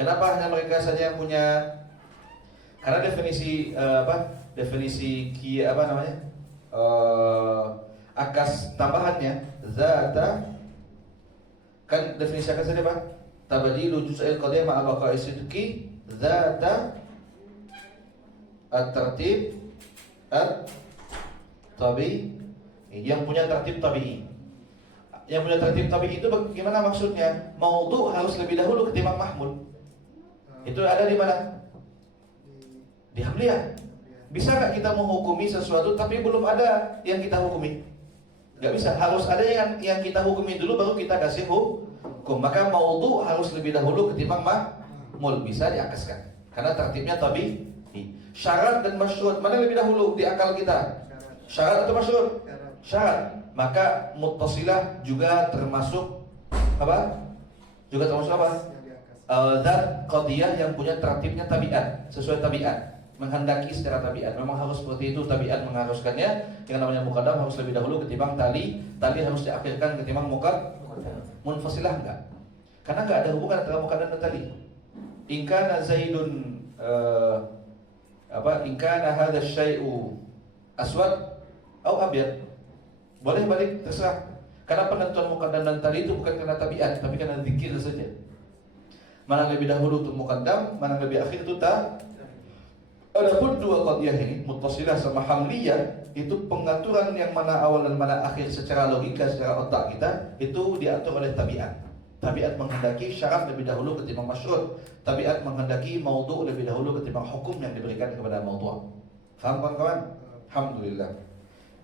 Kenapa hanya mereka saja yang punya? Karena definisi akas tambahannya zata, kan definisi akas tadi apa? Tabdilu juz'il qadiyah ma'a baqa'i sidqi zata at-tartib at-tabi, yang punya tertib tabi'i. Yang punya tertib tabi'i itu bagaimana maksudnya? Maudhu harus lebih dahulu ketimbang mahmul. Itu ada di mana? Di hamliyah. Bisa nggak kita menghukumi sesuatu tapi belum ada yang kita hukumi? Nggak bisa. Harus ada yang kita hukumi dulu baru kita kasih hukum. Maka maudhu harus lebih dahulu ketimbang mahmul. Bisa diakaskan karena tertibnya tabi'i. Syarat dan masyru't mana lebih dahulu di akal kita? Syarat atau masyru't? Syarat. Maka muttasilah juga termasuk apa? Juga termasuk apa? Zat qadiyah yang punya tertibnya tabiat, sesuai tabiat, menghendaki secara tabiat. Memang harus seperti itu, tabiat mengharuskannya. Yang namanya muqaddam harus lebih dahulu ketimbang tali harus diakhirkan ketimbang munfasilah enggak. Karena enggak ada hubungan antara muqaddam dan tali. In kana Zaidun in kana hadha syai'u aswad atau abyad, boleh balik terserah. Karena penentuan muqaddam dan tali itu bukan karena tabiat, tapi karena zikir saja. Mana lebih dahulu itu muqaddam, mana lebih akhir itu Adapun dua qadiyah ini, muttasilah sama hamliyah, itu pengaturan yang mana awal dan mana akhir secara logika, secara otak kita itu diatur oleh tabiat. Tabiat menghendaki syarat lebih dahulu ketimbang masyru't. Tabiat menghendaki maudhu lebih dahulu ketimbang hukum yang diberikan kepada maudhu'. Faham kawan-kawan? Alhamdulillah.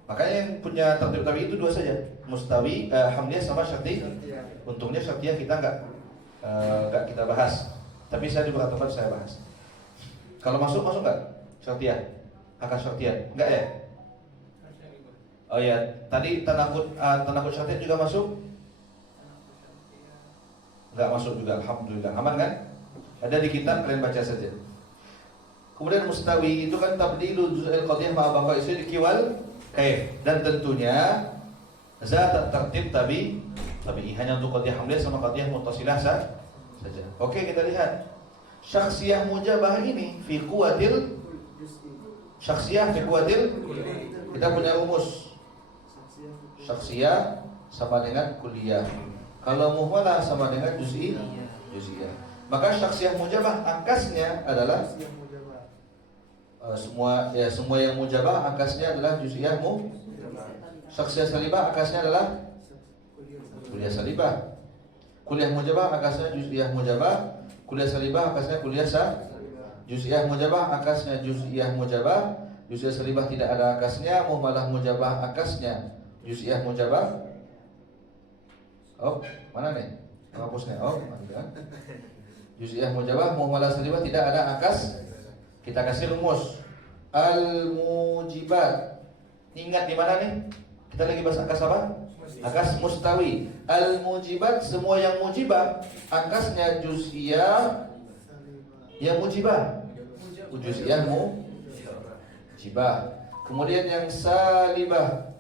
Makanya yang punya tertib tabi'i itu dua saja, mustawi, hamliyah sama syartiyah. Untungnya syartiyah kita enggak kita bahas, tapi saya di beberapa tempat saya bahas. Kalau masuk enggak? Syartiyah, akas syartiyah, enggak ya? Oh ya, tadi tanakut syartiyah juga masuk? Enggak masuk juga, alhamdulillah. Aman kan? Ada di kitab, kalian baca saja. Kemudian mustawi itu kan tabdilu juz'il qadiyah ma'a baqa'i sidqi wal kaif, dan tentunya zat tertib tabi'i hanya untuk qadiyah hamliyah sama qadiyah muttasilah saja. Oke, kita lihat syakhsiyah mujabah ini fi quwatil Syakhsiyah fi kuwatil, kita punya rumus. Syakhsiyah sama dengan kulliyah. Kalau muhmalah sama dengan juz'iyah. Maka syakhsiyah mujabah akasnya adalah semua yang mujabah akasnya adalah juz'iyah Syakhsiyah salibah akasnya adalah kulliyah salibah. Kulliyah mujabah akasnya juz'iyah mujabah. Kulliyah salibah akasnya kulliyah juz'iyah mujabah akasnya juz'iyah mujabah. Juz'iyah salibah tidak ada akasnya. Muhmalah mujabah akasnya juz'iyah mujabah. Oh, mana nih? Hapusnya. Oh, ada. Juz'iyah mujabah, muhmalah salibah tidak ada akas. Kita kasih rumus. Al-mujibat. Ingat di mana nih? Kita lagi bahas akas apa? Akas mustawi. Al-mujibat, semua yang mujibah akasnya juz'iyah yang mujibah. Juz'iyah mujibah. Kemudian yang salibah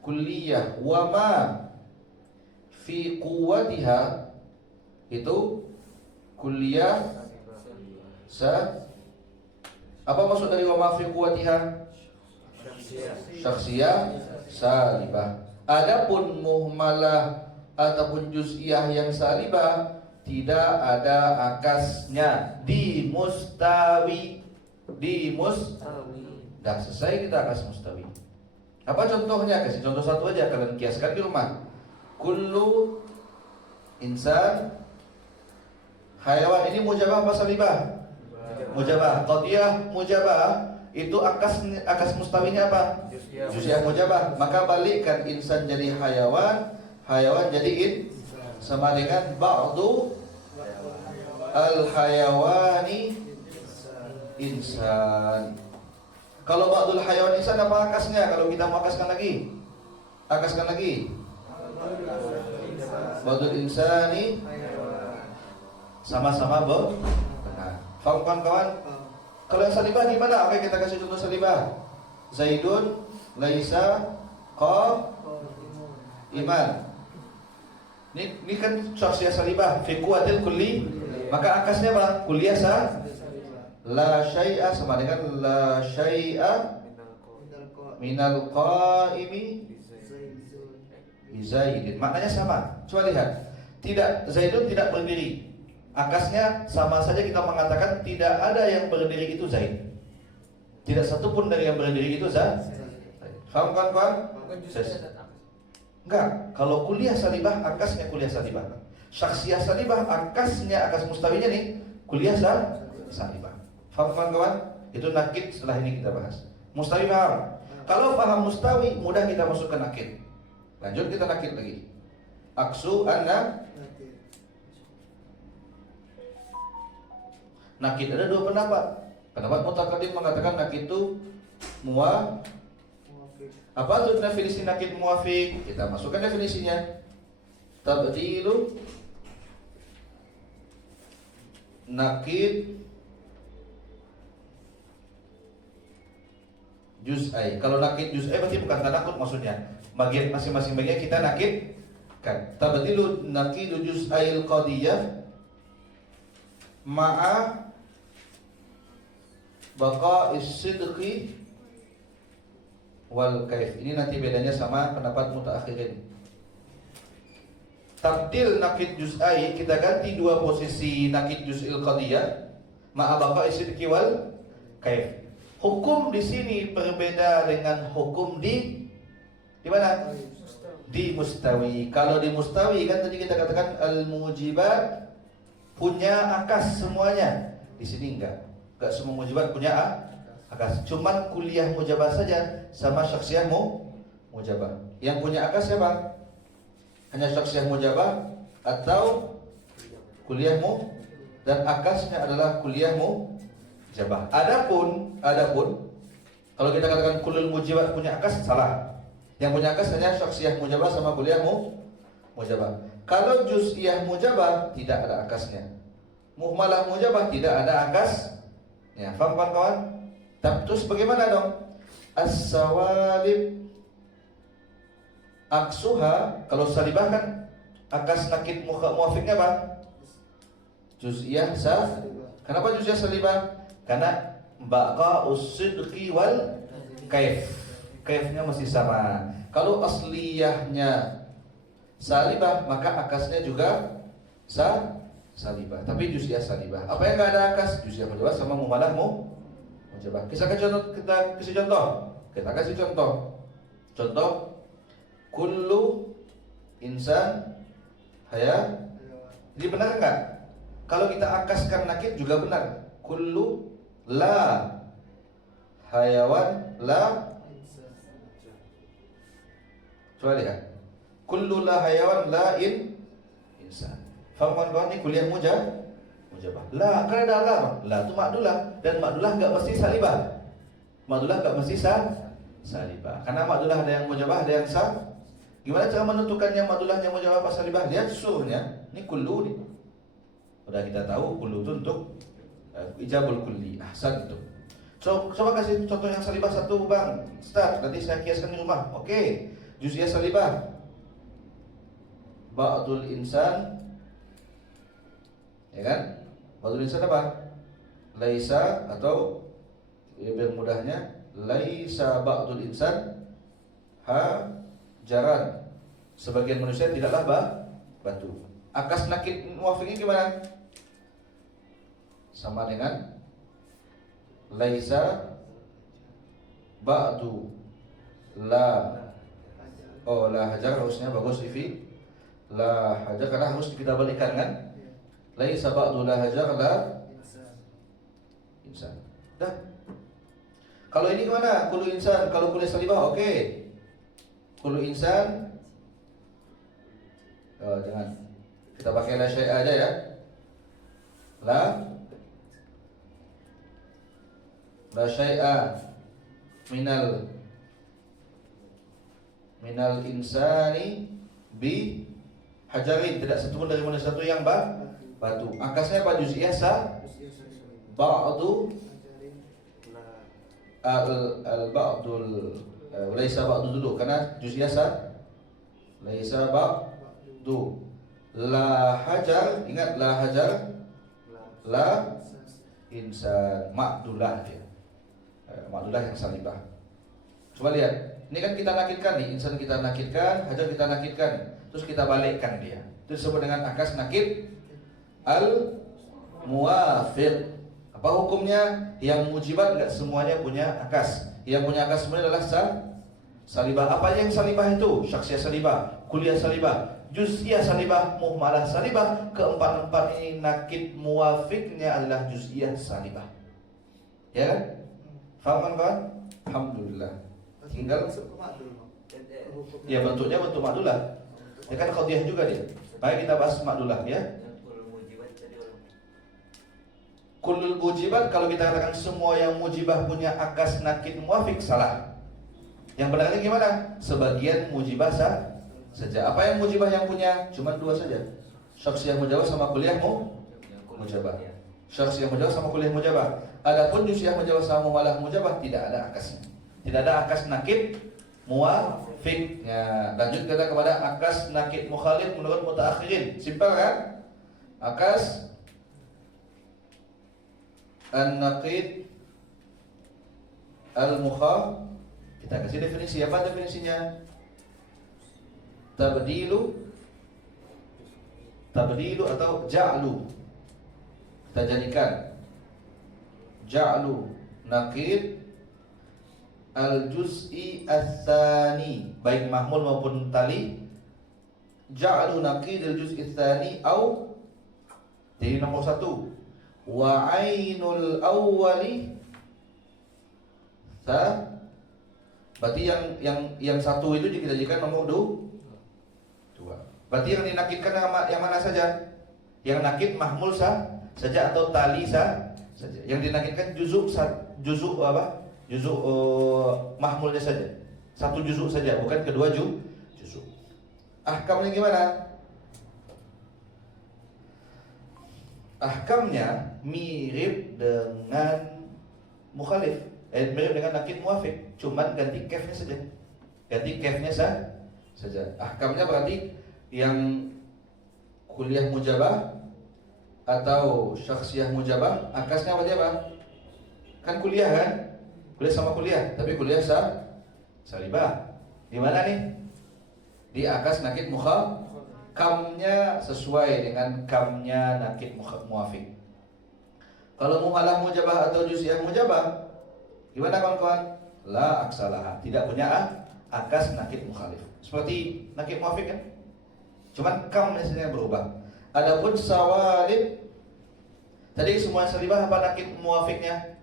kulliyah wa ma fi quwwatiha itu kulliyah apa maksud dari wa ma fi quwwatiha? Syakhsiyah salibah. Adapun muhmalah ataupun juz'iyah yang salibah tidak ada akasnya di mustawi. Dah selesai kita akas mustawi. Apa contohnya? Kasih contoh satu aja, kalian kiaskan di rumah. Kullu insan hayawan, ini mujabah apa salibah? Mujabah. Qadiyah mujabah itu akas mustawinya apa? Juz'iyah mujabah. Maka balikkan insan jadi hayawan, hayawan jadi sama dengan ba'du al-hayawani insan. Kalau ba'dul hayawan insan apa akasnya? Kalau kita mau akaskan lagi. Ba'dul insani sama-sama benar. Faham kawan-kawan? Kalau yang salibah gimana? Oke, kita kasih contoh salibah. Zaidun laisa iman. Ini kan syakhsiyah salibah fi quwwatil kulli. Maka akasnya apa? Kulliyah la syai'a sama dengan la syai'a minal qaimi bi Zaidin. Maknanya sama. Coba lihat. Tidak, Zaidun tidak berdiri. Akasnya sama saja kita mengatakan tidak ada yang berdiri itu Zaid. Tidak satu pun dari yang berdiri itu Zaid. Faham kawan-kawan? Enggak. Kalau kulliyah salibah akasnya kulliyah salibah. Syakhsiyah salibah akasnya akas mustawinya nih kulliyah salibah. Faham kawan-kawan? Itu nakid, setelah ini kita bahas. Mustawi paham? Kalau paham mustawi, mudah kita masuk ke nakid. Lanjut kita nakid lagi. Aksu anna nakid ada dua pendapat. Pendapat mutaqaddim mengatakan nakid itu apa itu definisi nakid muwafiq? Kita masukkan definisinya. Tabdilu nakid juz'ai. Kalau nakid juz'ai berarti bukan tanakut maksudnya. Bagian masing-masing bagian kita nakid kan. Tabdilu nakidu juz'ail qadiyah ma'a baqa'is sidqi wal kaif. Ini nanti bedanya sama pendapat mutaakhirin. Tabdil nakid juz'ai, kita ganti dua posisi nakid juz'il qadiyah ma'a baqa'is sidqi wal kaif. Hukum di sini berbeda dengan hukum di mana? Di mustawi. Kalau di mustawi kan tadi kita katakan al-mujibat punya akas semuanya. Di sini enggak semua mujibat punya akas. Cuman kulliyah mujabah saja sama syakhsiyah mujabah. Yang punya akas siapa? Hanya syakhsiyah mujabah atau kulliyah dan akasnya adalah kulliyah mujabah. Adapun kalau kita katakan kullul mujibat punya akas, salah. Yang punya akas hanya syakhsiyah mujabah sama kulliyah mujabah. Kalau juz'iyah mujabah tidak ada akasnya. Muhmalah mujabah tidak ada akas. Ya, faham kawan-kawan? Terus bagaimana dong? As-sawalib aksuha, kalau salibah kan akas nakid muwafiqnya apa? Juz'iyah Kenapa juz'iyah salibah? Karena baqa'us sidqi wal kaif. Kaifnya masih sama. Kalau asliyahnya salibah, maka akasnya juga salibah. Tapi juz'iyah salibah. Apa yang enggak ada akas? Juz'iyah mujabah sama mumalah mujabah. Kita kasih contoh. Kita kasih contoh. Contoh, kullu insan haya. Jadi benar enggak? Kalau kita akaskan nakid juga benar. Kullu la hayawan la. Coba lihat. Kullu la hayawan la insan. Faham kawan-kawan, ini kuliah mujabah. La, kan ada la. La itu makdulah, dan makdulah enggak mesti salibah. Makdulah enggak mesti salibah. Karena makdulah ada yang mujabah, ada yang Gimana cara menentukan yang makdulah yang mujabah apa salibah? Lihat surnya. Ini kullu nih. Udah kita tahu kullu itu untuk ijabul kulli. Ahsan itu. Coba kasih contoh yang salibah satu, Bang. Start. Nanti saya kiaskan di rumah. Oke. Juz'iyah salibah. Ba'dul insan, ya kan? Ba'dul insan apa? Laisa, atau lebih mudahnya laisa ba'dul insan hajaran. Sebagian manusia tidaklah batu. Akas nakid muwafiqnya gimana? Sama dengan laisa ba'du la. Oh, la hajar harusnya bagus Ivi. La hajar karena harus kita balikkan kan? Laisa ba'du la hajar la insan. Dah. Kalau ini gimana? Kullu insan, kalau kuliah salibah oke. Kullu insan. Oh, jangan. Kita pakai la syai'a aja ya. La syai'a minal insani bi hajarin. Tidak satu pun dari manusia satu yang batu. Akasnya apa? Juz'iyah ba'du al-ba'dul laisa ba'du dulu karena juz'iyah laisa ba'du. La hajar, ingat la hajar la insan, makdulah dia. Makdulah yang salibah. Coba lihat. Ini kan kita nakidkan nih, insan kita nakidkan, hajar kita nakidkan, terus kita balikkan dia. Itu disebut dengan akas nakid al-muwafiq. Apa hukumnya? Yang mujibat enggak semuanya punya akas. Yang punya akas semuanya adalah salibah. Apa yang salibah itu? Syaksiyah salibah, kuliah salibah, juz'iyah salibah, muhmalah salibah. Keempat-empat ini nakid muwafiqnya adalah juz'iyah salibah. Ya kan? Faham kan kawan? Alhamdulillah. Tinggal ya bentuknya bentuk makdulah. Ya kan qadhiyah juga dia. Baik, kita bahas makdulah ya. Kullul mujibat, kalau kita katakan semua yang mujibah punya akas nakid muwafiq, salah. Yang benarnya gimana? Sebagian mujibah saja. Apa yang mujibah yang punya? Cuma dua saja. Syaksiyah mujabah sama kuliah mujabah. Syaksiyah mujabah sama kuliah mujabah. Adapun juz'iyah mujabah sama mumalah mujabah tidak ada akasnya. Tidak ada akas nakid muwafiq. Ya, lanjut kita kepada akas nakid mukhalif menurut mutaakhirin. Simpel kan? Akas an-naqid al-mukhalif. Kita kasih definisi. Apa definisinya? Tabdilu atau ja'lu. Kita jadikan ja'lu naqid al-juz'i ats-tsani, baik mahmul maupun tali. Ja'lu naqid al-juz'i ats-tsani au, jadi nomor 1, wa ainul awwali berarti yang satu itu kita jadikan nomor 2. Berarti yang dinakidkan yang mana saja? Yang nakid mahmul saja atau tali saja. Yang dinakidkan juzuk apa? Juzuk mahmulnya saja. Satu juzuk saja, bukan kedua juzuk. Ahkamnya gimana? Ahkamnya mirip dengan mukhalif, mirip dengan nakid muwafiq, cuman ganti kafnya saja. Ganti kafnya saja. Ahkamnya berarti yang kuliah mujabah atau syaksiyah mujabah, akasnya apa? Kan kuliah kan? Kuliah sama kuliah, tapi kuliah salibah. Di mana nih? Di akas nakit kamnya sesuai dengan kamnya nakit muafik. Kalau muhalah mujabah atau juz'iyah mujabah, gimana kawan-kawan? La aksalaha, tidak punya akas nakit mukhalif. Seperti nakit muafik kan? Cuman kam hasilnya berubah. Adapun sawalib, tadi semua salibah apa nakit muafiknya?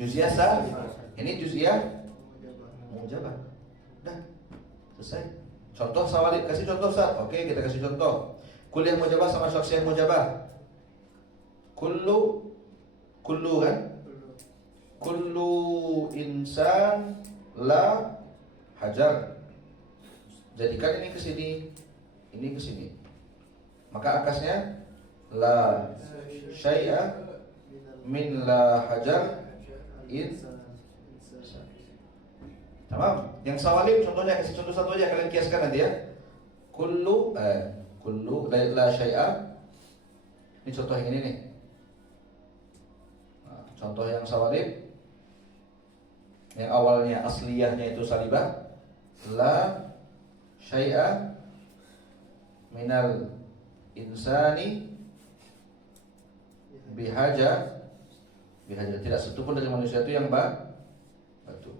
Juz'iyah sah. Ini juz'iyah mujabah. Dah, selesai. Contoh sawalib, kasih contoh Ustaz. Oke, kita kasih contoh. Kuliah mujabah sama syakhsiyah mujabah. Kullu kan? Kullu insan la hajar. Jadikan ini ke sini, ini ke sini. Maka akasnya la syai'a min la hajar in. Tamam. Yang sawalib contohnya, kasih contoh satu aja, kalian kiaskan nanti ya. Kullu la syai'a. Ini contoh yang ini nih. Nah, contoh yang sawalib, yang awalnya asliyahnya itu salibah, la syai'a minal insani bihaja, tidak satu pun dari manusia itu yang batu.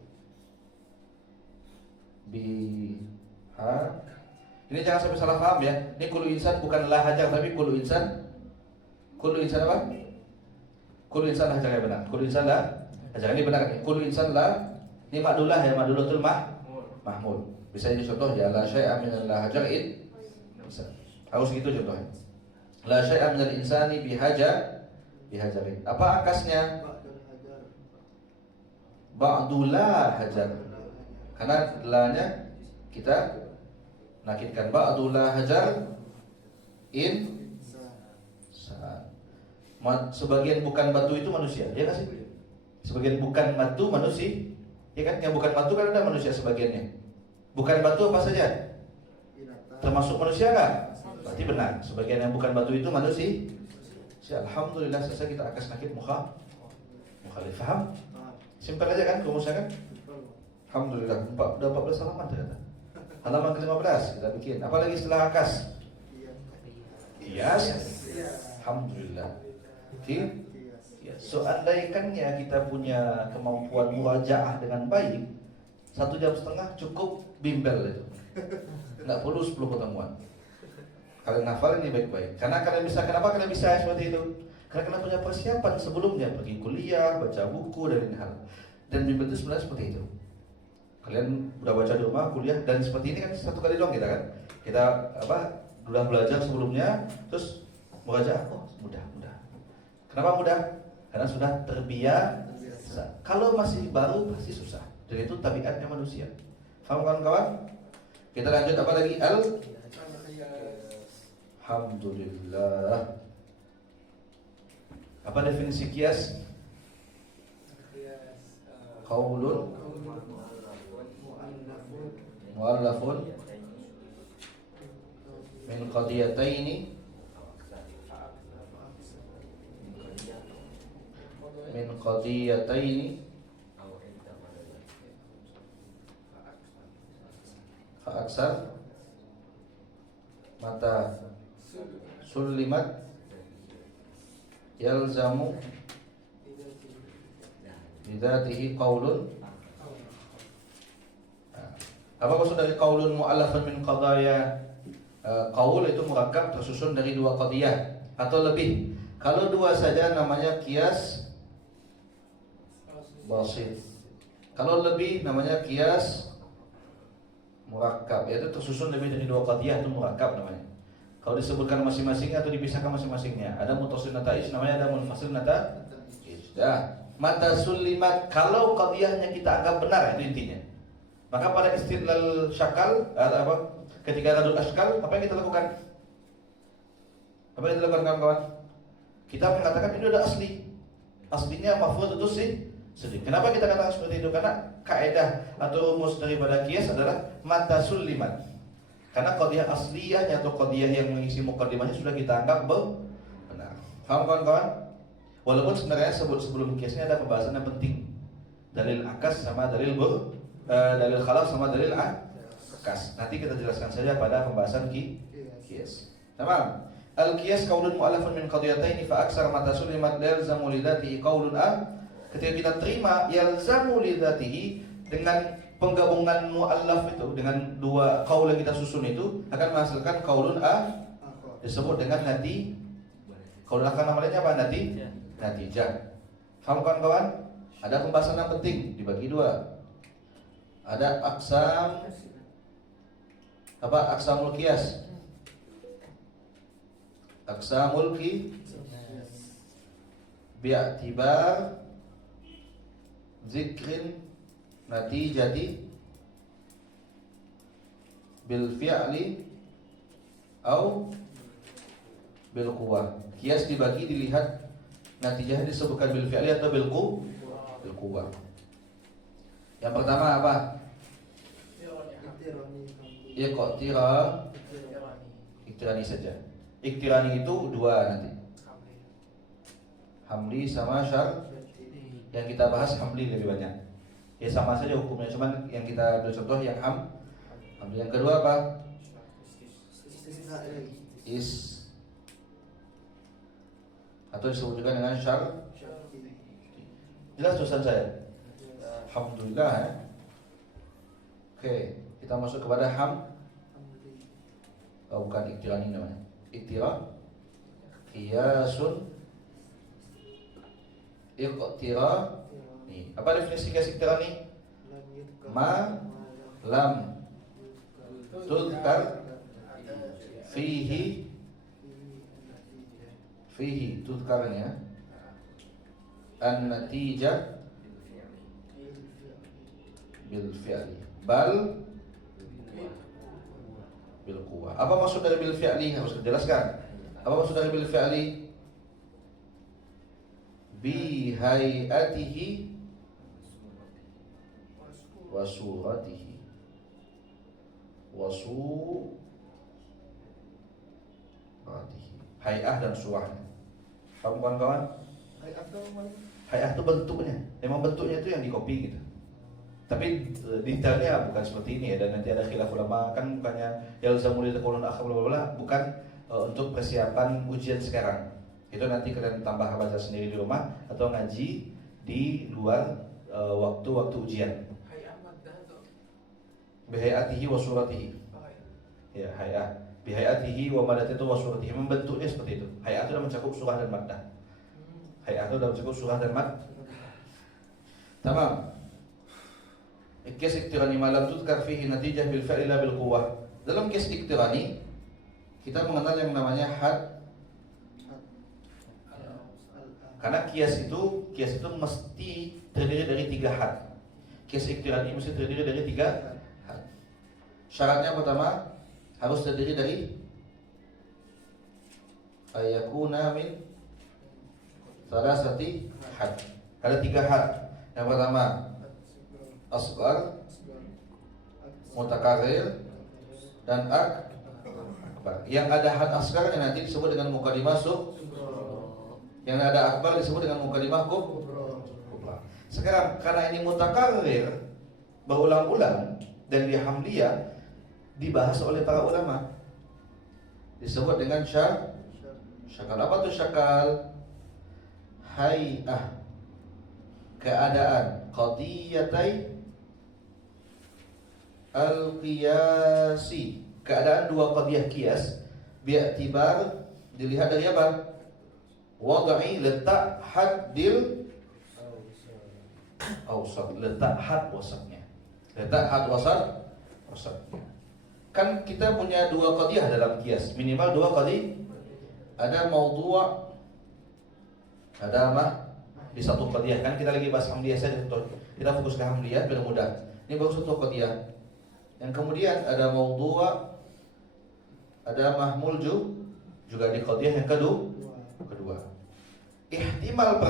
Ini jangan sampai salah paham ya. Ini kullu insan bukan la hajar, tapi kullu insan apa? Kullu insan hajar ya benar. Kullu insan la hajar ini benar. Kullu insan la, ini makdulah ya, makdulatul mahmul. Bisa jadi contoh ya, la syai'a min la hajar in. Harus gitu contohnya. La syai'a min al-insani bihajarin. Apa akasnya? Ba'dula hajar. Karena la-nya kita nakitkan, ba'dula hajar in sa. Sebagian bukan batu itu manusia, ya nggak sih? Sebagian bukan batu manusia, ya kan? Yang bukan batu kan ada manusia sebagiannya. Bukan batu apa saja? Termasuk manusia nggak? Berarti benar. Sebagian yang bukan batu itu manusia. Alhamdulillah selesai kita akas nakit mukhalif. Faham? Simpel aja kan rumusnya kan? Alhamdulillah. Udah 14 halaman ternyata. Halaman ke-15 kita bikin. Apalagi setelah akas? Kias. Alhamdulillah. So andaikannya kita punya kemampuan murajaah dengan baik, 1,5 jam cukup bimbel itu. Nggak perlu 10 pertemuan. Kalian hafal ini baik-baik. Karena kalian bisa, kenapa kalian bisa seperti itu? Karena kalian punya persiapan sebelumnya, pergi kuliah, baca buku dan lain hal. Dan bimbel itu sebenarnya seperti itu. Kalian udah baca di rumah, kuliah, dan seperti ini kan satu kali doang kita kan. Kita udah belajar sebelumnya, terus murajaah, mudah. Kenapa mudah? Karena sudah terbiasa. Kalau masih baru pasti susah. Dan itu tabiatnya manusia. Faham kawan-kawan? Kita lanjut apa lagi? Alhamdulillah. Apa definisi kias? Qaulun mu'allafun min qadiyataini fa'aksar mata sulimat yalzamu bidatihi qaulun. Apa maksud dari qaulun mu'allafan min qadaya? Qaul itu murakkab tersusun dari 2 qadiyah atau lebih. Kalau 2 saja namanya kias basit. Kalau lebih namanya kias murakkab, yaitu tersusun lebih dari 2 qadiyah, itu murakkab namanya. Kalau disebutkan masing-masingnya atau dipisahkan masing-masingnya, ada muttasil nata'ij namanya, ada munfasil nata'ij. Mata sulimat, kalau qadiyahnya kita anggap benar, itu intinya. Maka pada istidlal syakal, ketika radul ashkal, apa yang kita lakukan? Apa yang kita lakukan kawan-kawan? Kita mengatakan ini udah asli. Aslinya mafhum itu sedih. Kenapa kita katakan seperti itu? Karena kaidah atau rumus daripada qiyas adalah mata sulimat. Karena qadiyah asliyahnya atau qadiyah yang mengisi muqaddimahnya sudah kita anggap benar. Paham kawan-kawan? Walaupun sebenarnya sebelum kiasnya ada pembahasan yang penting. Dalil akas sama dalil dalil khalaf sama dalil akas. Nanti kita jelaskan saja pada pembahasan kias. Tamam. Al-qiyas qaulun mu'allafun min qadiyataini fa aksar ma tasullimat yalzamu lidatihi qaulun ketika kita terima yalzamu lidatihi dengan penggabungan mu'allaf itu dengan dua qaul yang kita susun itu akan menghasilkan qaulun disebut dengan qaulun akan namanya apa? Natijah. Paham kawan-kawan? Ada pembahasan yang penting dibagi dua. Ada aqsamul qiyas. Aqsamul bi'tibar zikrin natijati bil fi'li au bil quwwah. Qiyas dibagi dilihat natijah disebutkan bil fi'li atau bil quwwah. Yang pertama apa? Iktirani saja. Iktirani itu dua nanti. Hamli sama syar. Yang kita bahas hamli lebih banyak. Ya sama saja hukumnya, cuman yang kita ambil contoh yang hamli. Yang kedua apa? Atau disebut juga dengan syar. Jelas tulisan saya? Alhamdulillah ya. Oke, kita masuk kepada bukan iktirani namanya. Qiyasun nih. Apa definisi qiyas iktirani? Ma lam tudkar fihi tudkarnya an-natijah bil fi'li bal bil quwwah. Apa maksud dari bil fi'li? Harus dijelaskan. Apa maksud dari bil fi'li? Bi hayatihi wa suratihi hay'ah dan surahnya. Paham kawan-kawan? Hay'ah itu bentuknya. Memang bentuknya itu yang dikopi gitu. Tapi detailnya bukan seperti ini ya, dan nanti ada khilaf ulama, kan bukannya yalzamu lidzakulun akhar bukan untuk persiapan ujian sekarang. Itu nanti kalian tambah baca sendiri di rumah atau ngaji di luar waktu-waktu ujian. Bihayatihi wa suratihi. Ya, hay'ah. Bihayatihi wa madatihi wa suratihi. Membentuknya seperti itu. Hay'ah itu sudah mencakup surah dan maddah. Hay'ah itu sudah mencakup surah dan maddah. Tamam. Qiyas iktirani malam tudkar fihi natijah bil fa'li la bil quwwah. Dalam qiyas iktirani kita mengenal yang namanya had. Karena qiyas itu mesti terdiri dari 3 had. Qiyas iktirani mesti terdiri dari 3 had. Syaratnya pertama harus terdiri dari ayakuna min salasati had. Ada 3 had. Yang pertama asghar, mutakarrir, dan akbar. Yang ada had asgharnya nanti disebut dengan mukadimah yang ada akbar disebut dengan mukadimah kubra. Sekarang karena ini mutakarrir, berulang-ulang, dan dia hamliyah, dibahas oleh para ulama, disebut dengan syakal. Apa itu syakal? Hay'ah, keadaan, qadiyatai al-qiyasi, keadaan dua qadiyah qiyas, bi'tibar dilihat dari apa? Wad'i, letak haddil awsat, letak had wasatnya. Letak had wasatnya. Kan kita punya dua qadiyah dalam qiyas, minimal 2 qadiyah. Ada maudhu', ada apa? Di satu qadiyah, kan kita lagi bahas hamliyah saja, kita fokus ke hamliyah biar mudah. Ini baru satu qadiyah. Yang kemudian ada maudhu', ada mahmul juga di qadiyah yang kedua. Ihtimal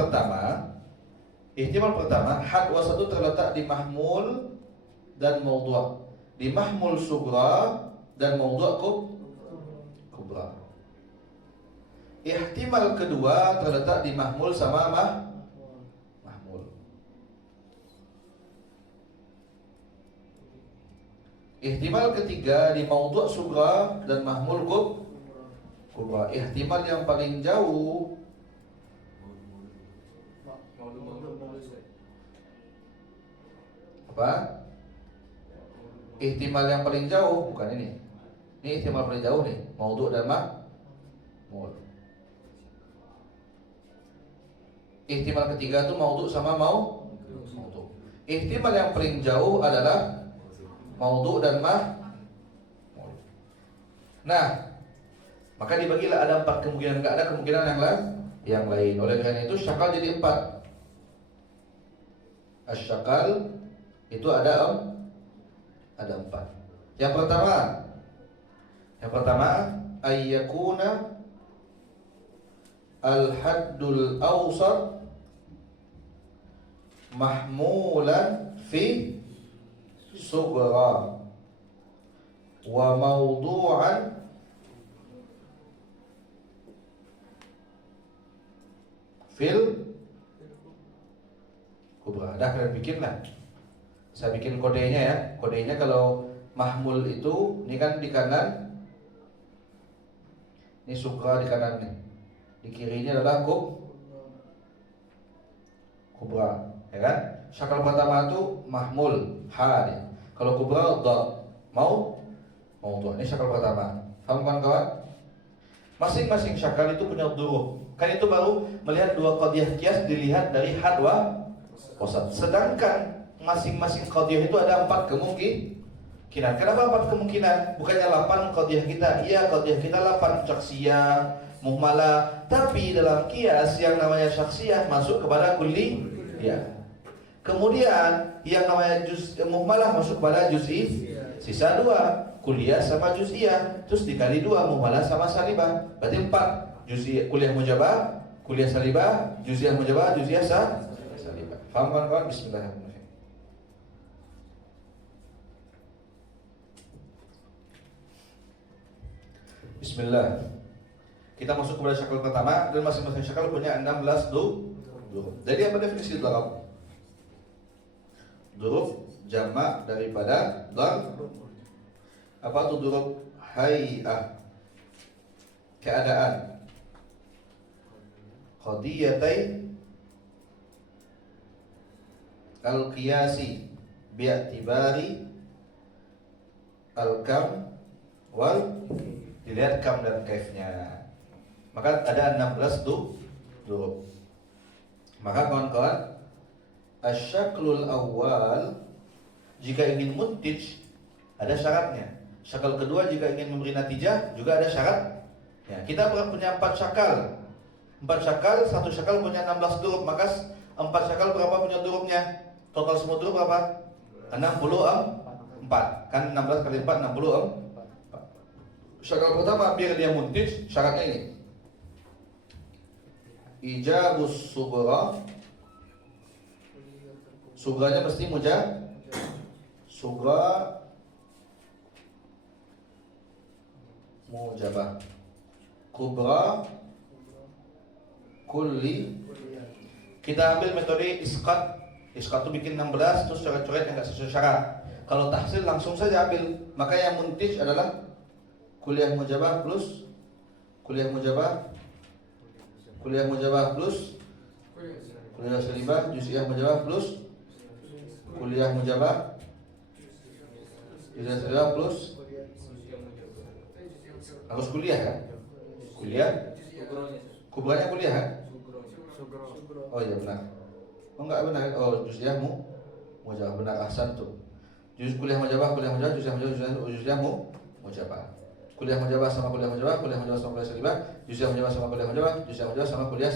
pertama had wasat itu terletak di mahmul dan maudhu', di mahmul sugra dan maudhu' kubra. ihtimal kedua terletak di mahmul sama mahmul. Ihtimal ketiga di maudhu' sughra dan mahmul kubra. Ihtimal yang paling jauh apa? Ihtimal yang paling jauh bukan ini. Ini ihtimal paling jauh nih, maudhu' dan mahmul. Ihtimal ketiga itu maudhu' sama maudhu'. Ihtimal yang paling jauh adalah maudhu' dan mahmul. Nah, maka dibagilah ada 4 kemungkinan, enggak ada kemungkinan yang lain. Oleh karena itu syakal jadi 4. Asyakal itu ada 4. Yang pertama ayyakuna al-haddul awsat mahmulan fi sughra wa mawdu'an fil kubra. Dah kalian bikinlah. Saya bikin kodenya ya. Kodenya kalau mahmul itu ini kan di kanan, ini sughra di kanan nih. Di kirinya adalah kubra, ya kan? Syakal pertama itu mahmul ha dia. Kalau kubra dha maudhu'. Ini syakal pertama. Paham kawan-kawan? Masing-masing syakal itu punya dhuruf. Kan itu baru melihat dua qadhiyah qiyas dilihat dari had wa wasat. Sedangkan masing-masing qadhiyah itu ada 4 kemungkinan. Kenapa 4 kemungkinan? Bukannya 8 qadhiyah kita. Iya, qadhiyah kita 8, syaksiyah, muhmalah. Tapi dalam qiyas yang namanya syaksiyah masuk kepada kulli. Ya. Kemudian yang namanya muhmalah masuk kepada juz'i. Sisa 2, kuliah sama juz'iyah. Terus dikali 2, muhmalah sama salibah. Berarti 4. Juz'iyah, kuliah mujabah, kuliah salibah, juz'iyah mujabah, juz'iyah salibah. Faham kawan-kawan? Bismillahirrahmanirrahim. Bismillah. Kita masuk kepada syakal pertama dan masing-masing syakal punya 16 dhuruf. Jadi apa definisi dzarab? Dhuruf jamak daripada dzarb. Apa itu dhuruf? Hay'ah, keadaan. Qadiyatai al-qiyasi bi'tibari al-kam wal, dilihat kam dan kaifnya. Maka ada 16 dhuruf. Maka kawan-kawan, asyaklul awal jika ingin muntij ada syaratnya. Syakal kedua jika ingin memberi natijah juga ada syarat. Ya, kita punya 4 syakal. 4 syakal, 1 syakal punya 16 dhuruf. Maka 4 syakal berapa punya dhurufnya? Total semua dhuruf berapa? 64. Kan 16 kali 4 64. Syakal pertama biar dia muntij, syaratnya ini. Ijabus sughra. Sughranya mesti sughra mujabah. Kubra kulli. Kita ambil metode isqat. Isqat itu bikin 16 terus coret-coret yang enggak sesuai syarat. Kalau tahsil langsung saja ambil. Maka yang muntij adalah kuliah mujabah plus kuliah mujabah plus kuliah salibah, juz'iyah mujabah plus kuliah mujabah, juz'iyah salibah plus harus kuliah kan? Kuliah kubranya kuliah kan? Oh iya benar. Oh enggak benar. Oh juz'iyah mujabah benar, ahsan tuh. Kuliah mujabah, juz'iyah mujabah. Kuliah mujabah sama kuliah mujabah sama kuliah salibah, juz'iyah mujabah sama kuliah mujabah, juz'iyah mujabah sama kuliah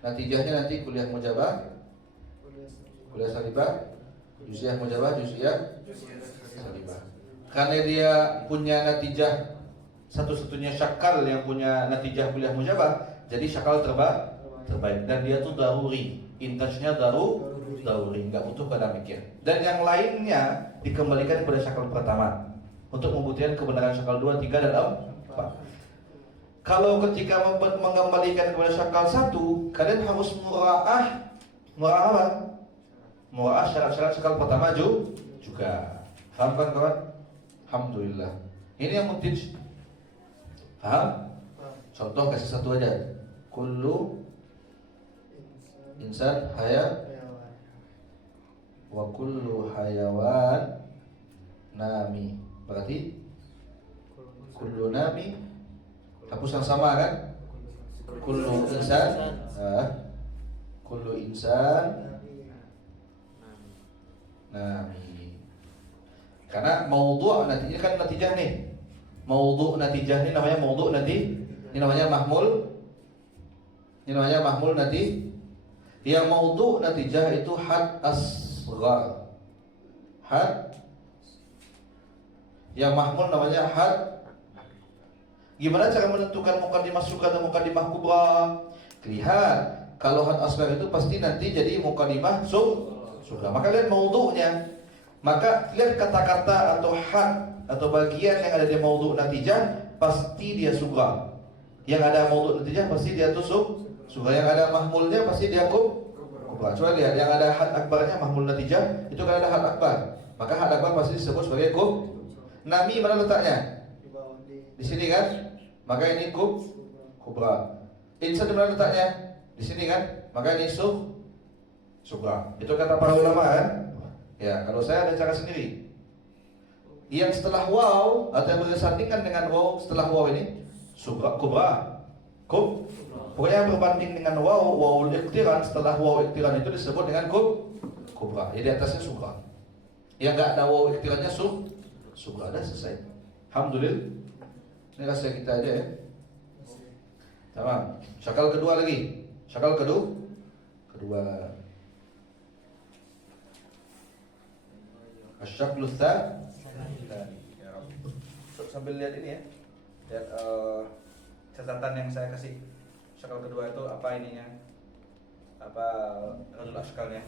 natijahnya nanti kuliah mujabah, kuliah salibah, juz'iyah mujabah, juz'iyah salibah. Karena dia punya natijah satu-satunya syakal yang punya natijah kuliah mujabah, jadi syakal terbaik dan dia tuh daruri, intajnya daruri, nggak butuh pada mikir. Dan yang lainnya dikembalikan kepada syakal pertama untuk membuktikan kebenaran syakal 2, 3 dan 4. Kalau ketika mengembalikan kepada syakal satu, kalian harus mura'ah apa? Mura'ah syarat-syarat syakal pertama juga. Faham kan kawan? Alhamdulillah. Ini yang muntij. Paham? Contoh kasih satu aja. Kullu insan wa kullu hayawan nami. Berarti kullu nami hapus yang sama kan? Kullu insan kullu insan nami. Karena maudhu' nanti ini kan natijah nih. Maudhu' natijah ini namanya maudhu' nanti. Ini namanya mahmul. Ini namanya mahmul nanti. Yang maudhu' natijah itu had asghar. Had. Yang mahmul namanya had. Gimana cara menentukan muqaddimah sughra dan muqaddimah kubra? Lihat, kalau had asghar itu pasti nanti jadi muqaddimah sughra. Maka lihat maudhu'nya. Maka lihat kata-kata atau had atau bagian yang ada di maudhu' natijah pasti dia sughra. Yang ada maudhu' natijah pasti dia tusuk sughra. Yang ada mahmulnya pasti dia kubra. Coba lihat yang ada had akbarnya mahmul natijah itu kan ada had akbar. Maka had akbar pasti disebut sebagai nami mana letaknya? Di sini kan? Maka ini kubra. Insan di mana letaknya? Di sini kan? Maka ini sughra. Itu kata para ulama kan? Ya, kalau saya ada cara sendiri. Yang setelah waw atau yang bersandingan dengan waw setelah waw ini sughra kubra. Pokoknya yang berbanding dengan wawul iqtiran setelah waw iqtiran itu disebut dengan kubra. Jadi atasnya sughra. Yang enggak ada waw iqtirannya sughra. Ada selesai. Alhamdulillah. Ini rahasia kita aja ya. Tamam. Syakal kedua lagi. Syakal kedua. Asyaklu tsani. Sambil lihat ini ya. Lihat catatan yang saya kasih. Syakal kedua itu apa ininya? Apa radul askalnya?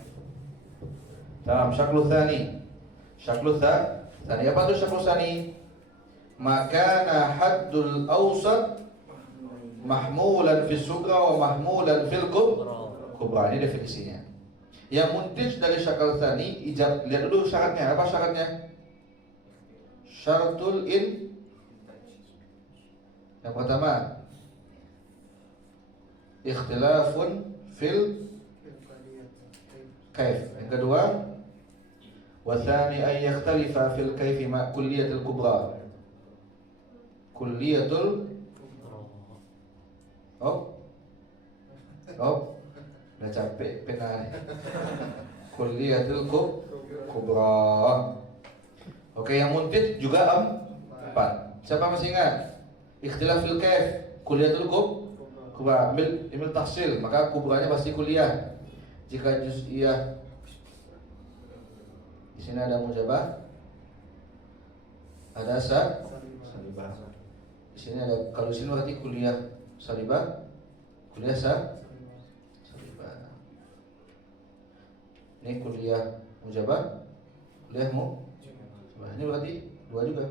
Tamam, syaklu tsani. Syaklu tsani. Apa itu syaklu tsani? Makana haddul awsat mahmulan fi sughra wa mahmulan fil kubra. Ini definisinya. Yang muntij dari syakal tsani, ijab. Lihat dulu syaratnya. Apa syaratnya? Syaratul yang pertama ikhtilafun fil kaif. Yang kedua wa tsani ay yakhtalifa fil kaifi ma kulliyatul kubra. Kulliyatul udah capek pena. Kulliyatul kubra. Oke, yang muntid juga 4. Siapa masih ingat? Ikhtilaf fil kaif, kulliyatul kubra. Ambil tahsil, maka kubranya pasti kuliah. Jika juz'iyah di sini ada mujabah, ada salibah. Di sini ada, kalau di sini berarti kuliah salibah, kuliah salibah. Ini kuliah mujabah, kuliah ini berarti 2 juga.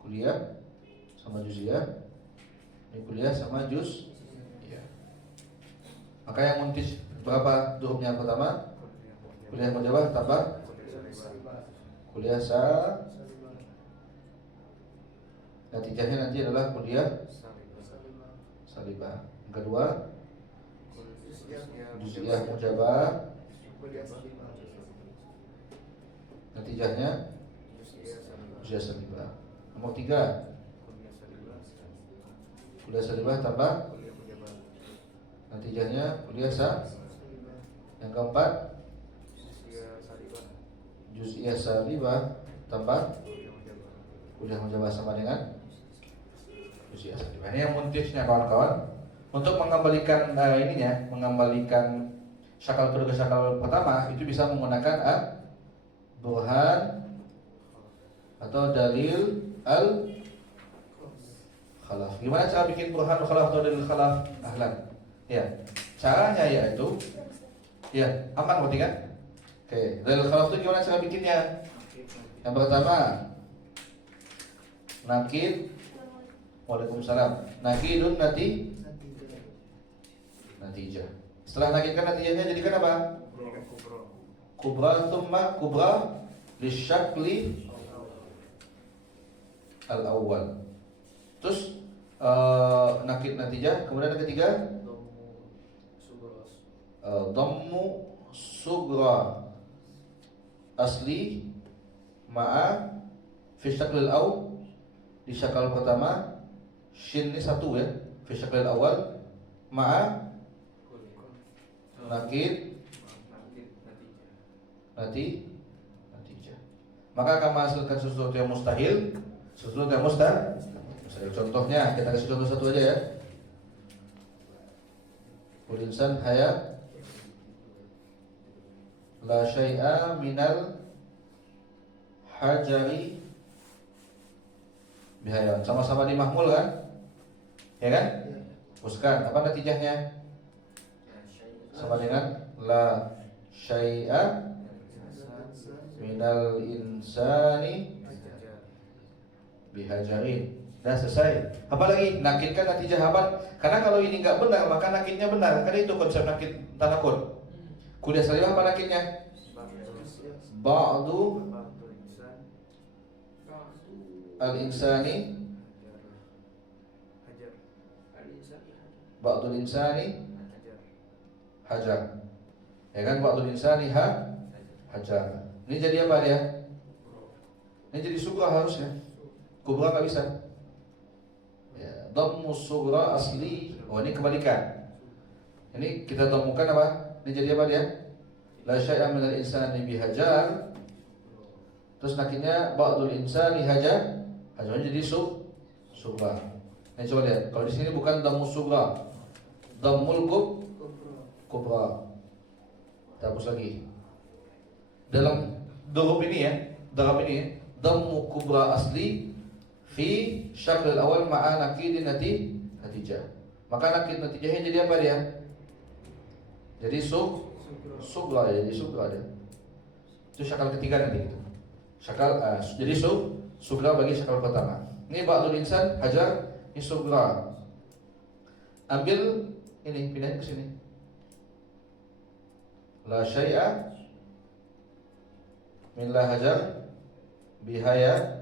Kuliah sama juz'iyah. Ini kuliah sama juz'iyah. Maka yang muntij berapa durubnya pertama? Kuliah mujabah tambah kuliah natijahnya nanti adalah kuliah salibah. Yang kedua juz'iyah mujabah, natijahnya juz'iyah salibah. Nomor 3 kuliah salibah tambah natijahnya kuliah Yang keempat juz'iyah salibah tambah kuliah mujabah sama dengan juz'iyah salibah. Ini yang muntijnya kawan-kawan. Untuk mengembalikan mengembalikan syakal kedua ke syakal pertama itu bisa menggunakan burhan atau dalil al-khalaf. Gimana cara bikin burhan al-khalaf atau dalil khalaf? Ahlan. Ya, caranya yaitu aman berarti kan? Oke, dalil khalaf itu gimana cara bikinnya? Yang pertama nakid Waalaikumsalam. Nakidun natijah. Setelah nakidkan natijahnya jadikan apa? Kubra thumma kubra lisyakli al-awwal. Terus nakid natijah, kemudian yang ketiga dhammu sugra asli ma'a fi syaklil aw, di syakal pertama shin ini satu ya, fi syaklil awal ma'a nakid natijah. Maka akan menghasilkan sesuatu yang mustahil, sesuatu yang mustahil. Contohnya kita kasih contoh satu aja ya. Kul insan haya la syai'a minal hajari bihayawan. Sama-sama di mahmul kan? Ya kan? Teruskan, apa natijahnya? Sama dengan la syai'a minal insani bihajarin. Dah selesai. Apalagi nakidkan natijah apa? Karena kalau ini enggak benar maka nakidnya benar. Kan itu konsep nakid tanakun. Kuliah salibah apa nakidnya? Ba'du al-insani ba'dul insani hajar. Ya kan, ba'dul insani hajar. Ini jadi apa dia? Ini jadi sugra harusnya. Kubra enggak bisa. Ya, dhammu sugra asli. Oh, ini kebalikan. Ini kita temukan apa? Ini jadi apa dia? La syai'a minal insani bihajar. Terus nakidnya ba'dul insani hajar. Hajarnya jadi sugra. Nah, coba lihat. Kalau di sini bukan dhammu sugra, dhammul kubra. Kita hapus lagi. Dalam darab ini ya, dhammu kubra asli fi syakl awal ma'a nakid natijah. Maka nakid natijahnya jadi apa dia? Jadi sugra ya, jadi sugra dia. Itu syakal ketiga nanti gitu. Syakal jadi sugra bagi syakal pertama. Ini ba'dul insan hajar, ini sugra. Ambil ini, pindahin ke sini. La syai'a min la hajar bihaya.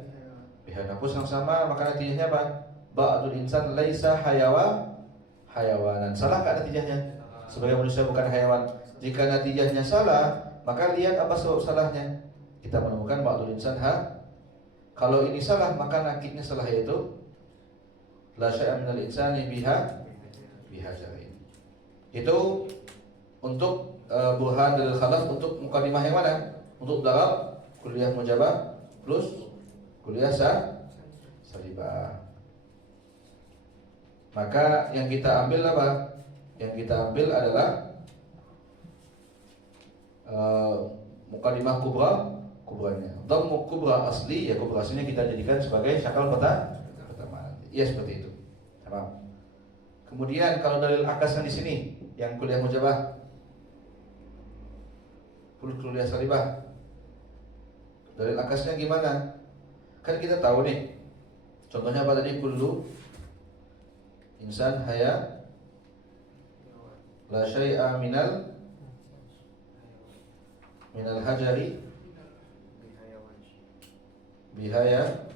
Hapus yang sama, maka natijahnya apa? Ba'dul insan laisa hayawanan. Salah enggak natijahnya? Sebagai manusia bukan hayawan. Jika natijahnya salah, maka lihat apa sebab salahnya. Kita menemukan ba'dul insan Kalau ini salah, maka nakidnya salah, yaitu la syai'a minal insani bihajarin. Itu untuk burhan dalil khalaf. Untuk mukadimah yang mana? Untuk darab kuliah mujabah plus kuliah salibah. Maka yang kita ambil apa? Yang kita ambil adalah mukadimah kubranya. Dhammu kubra asli, ya kubra aslinya kita jadikan sebagai syakal pertama. Ya seperti itu. Tamam. Kemudian kalau dalil akasnya di sini, yang kuliah mujabah, kuliah salibah, dalil akasnya gimana? Kan kita tahu nih. Contohnya apa tadi? Kullu insan haya la syai'a minal hajari bihaya.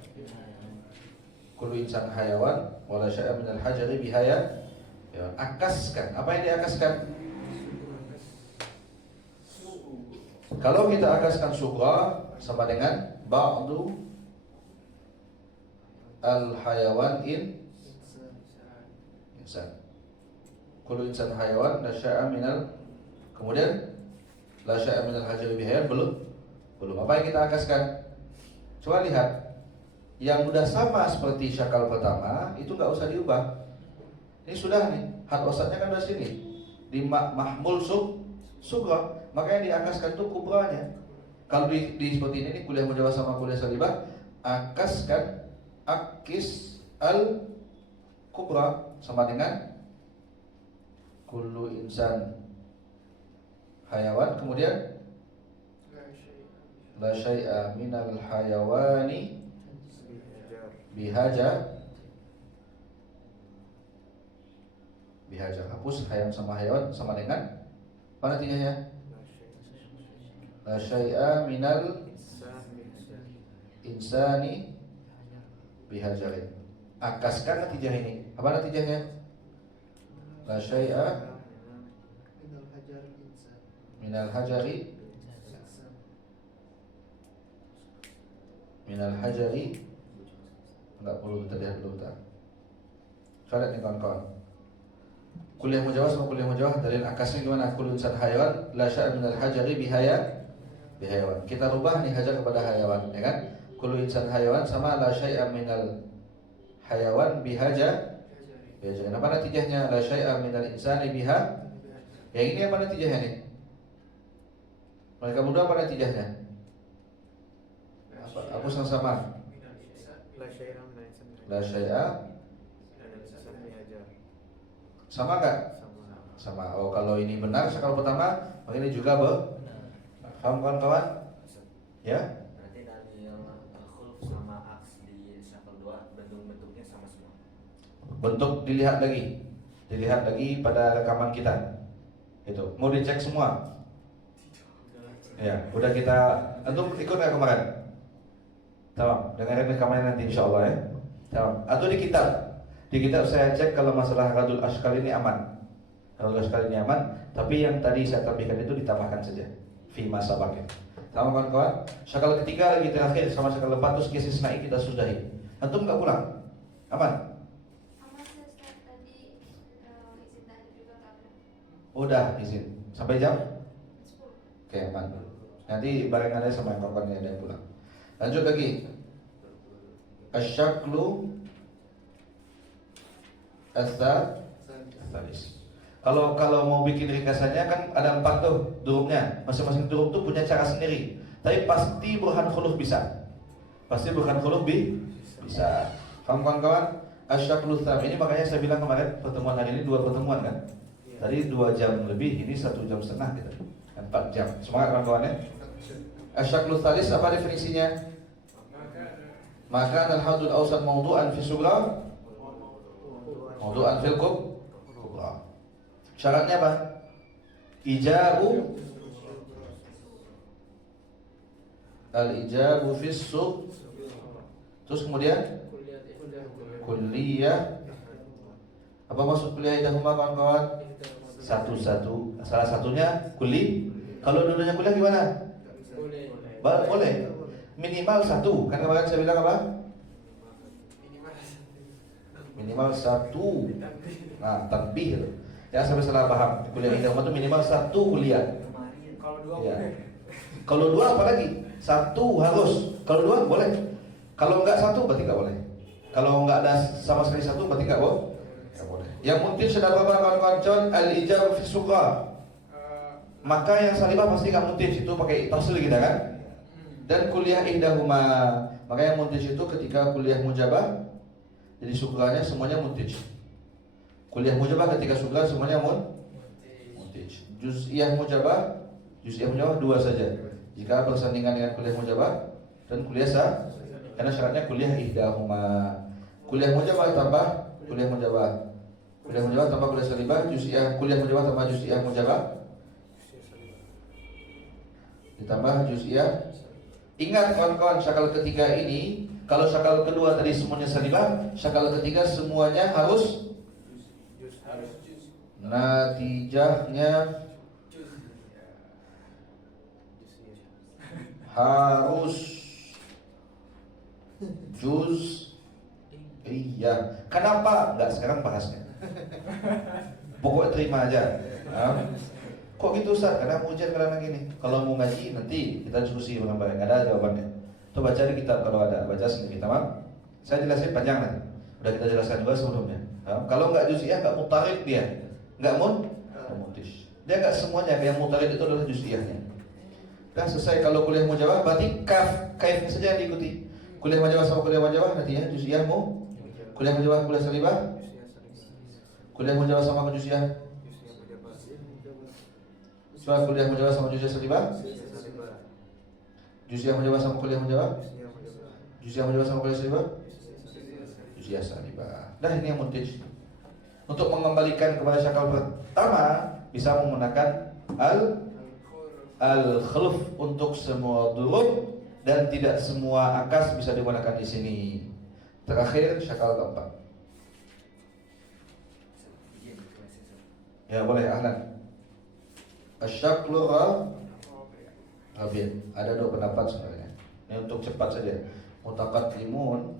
Kullu insan hayawan wa la syai'a minal hajari bihaya. Ya, akaskan. Apa yang diakaskan? Kalau kita akaskan sugra sama dengan ba'du al-hayawan insan. Kullu insan hayawan la syai'a minal, kemudian la syai'a minal hajari bihaya. Belum. Apa yang kita akaskan? Coba lihat. Yang sudah sama seperti syakal pertama itu enggak usah diubah. Ini sudah nih, had wasatnya kan dari sini. Di mahmul sugra, maka yang diakaskan itu kubranya. Kalau di seperti ini kuliah mujabah sama kuliah salibah, akaskan akis al kubra sama dengan kullu insan hayawan, kemudian la syai'a minal hayawani bihajar. Hapus hayam sama hayawan sama dengan mana natijahnya? La syai'a minal insani bihajarin. Akaskan natijah ini. Apa natijahnya? La syai'a minal hajari enggak perlu kita lihat dulu tak. Saya lihat nih kawan-kawan. Kuliah mujawah sama kuliah mujawah dalil akasnya gimana? Kullu insan hayawan la syai'a minal hajari bihayawan. Kita rubah nih hajar kepada hayawan, ya kan? Kullu insan hayawan sama la syai'a minal hayawan bihajar. Apa natijahnya? La syai'a minal insani biha. Yang ini apa natijahnya nih? Mereka berdua apa natijahnya? Apa sama? La syai'a sama enggak? Sama. Oh, kalau ini benar sakal pertama, maka ini juga paham kawan-kawan? Ya? Berarti dari khulf sama aks di sakal 2 bentuk-bentuknya sama semua. Bentuk dilihat lagi pada rekaman kita. Itu. Mau dicek semua? Ya, udah kita antum ikut enggak kemarin? Tamam, dengerin rekamannya nanti insyaallah ya. Tamam. Atau di kitab. Di kitab saya cek kalau masalah radul ashkal ini aman. Radul ashkal ini aman, tapi yang tadi saya tambahkan itu ditambahkan saja fi masa bakir. Tamam kawan-kawan? Syakal ketiga lagi terakhir sama syakal 4 terus kisah isna'i kita sudahi. Antum enggak pulang? Aman? Tadi izin tadi juga enggak pulang. Udah izin. Sampai jam? Oke, aman. Nanti bareng ada sama yang kawan-kawan yang ada yang pulang. Lanjut lagi. Asyaklu Tsalis. Kalau mau bikin ringkasannya kan ada 4 tuh durumnya. Masing-masing durum tuh punya cara sendiri. Tapi pasti burhan khuluf bisa. Pasti burhan khuluf bisa. Kawan-kawan, asyaklu tsam ini makanya saya bilang kemarin pertemuan hari ini 2 pertemuan kan. Tadi 2 jam lebih, ini 1 jam setengah gitu. 4 jam. Semangat kawan-kawan ya. Asyaklu tsalis apa definisinya? Maka al-haddul awsat mawdu'an fi sughra mawdu'an fil kubra. Syaratnya apa? Ijabu al-ijabu fis sub. Terus kemudian kulliyah. Apa maksud kulliyah idahuma kawan-kawan? Satu-satu. Salah satunya kulli. Kalau dulunya kuliah gimana? Boleh. Minimal 1. Kan kemarin saya bilang apa? Minimal 1. Nah, tanbih. Ya sampai salah paham. Kuliah idahuma itu minimal 1 kuliah. Kalau 2 ya. Kalau 2 apa lagi? 1 harus. Kalau 2 boleh. Kalau enggak 1 berarti enggak boleh. Kalau enggak ada sama sekali 1 berarti enggak boleh. Enggak boleh. Yang mungkin sudah berapa kawan-kawan? Al-ijab fi sughra. Maka yang salibah pasti enggak muntin, itu pakai tafsil kita kan? Dan kuliah ihdahuma. Maka yang muntij itu ketika kuliah mujabah, jadi sugranya semuanya muntij. Kuliah mujabah ketika sugra semuanya muntij. Juz'iyah mujabah 2 saja. Jika bersandingan dengan kuliah mujabah dan kuliah sah, karena syaratnya kuliah ihdahuma. Kuliah mujabah tambah kuliah mujabah. Kuliah mujabah tambah kuliah salibah, juz'iyah kuliah mujabah tambah juz'iyah mujabah. Ditambah juz'iyah. Ingat kawan-kawan, syakal ketiga ini, kalau syakal kedua tadi semuanya salibah, syakal ketiga semuanya harus natijahnya harus juz. Iya. Kenapa? Enggak sekarang bahasnya. Pokoknya terima aja. Kok gitu Ustaz? Karena ujian karena gini. Kalau mau ngaji nanti kita diskusi bareng-bareng. Ada jawabannya. Tuh baca di kitab kalau ada. Baca sendiri, tamam? Saya jelasin panjang nanti. Udah kita jelaskan juga sebelumnya. Kalau enggak juz'iyah enggak mutarid dia. Enggak mutis. Dia enggak semuanya. Yang mutarid itu adalah juz'iyahnya. Dah selesai. Kalau kuliah mujawah berarti kaifnya saja yang diikuti. Kuliah mujawah sama kuliah mujawah nantinya juz'iyahmu. Kuliah mujawah kuliah salibah. Kuliah mujawah sama juz'iyah. Soal kuliah mujawah sama juz'iyah salibah. Juz'iyah mujawah sama kuliah mujawah. Juz'iyah mujawah sama kuliah salibah. Juz'iyah salibah. Dah ini yang muntij. Untuk mengembalikan kepada syakal pertama bisa menggunakan al-khulf untuk semua durub dan tidak semua akas bisa digunakan di sini. Terakhir syakal keempat. Ya boleh, ahlan. Asyaklu rabi'. Ada dua pendapat sebenarnya. Ini untuk cepat saja. Mutaqaddimun,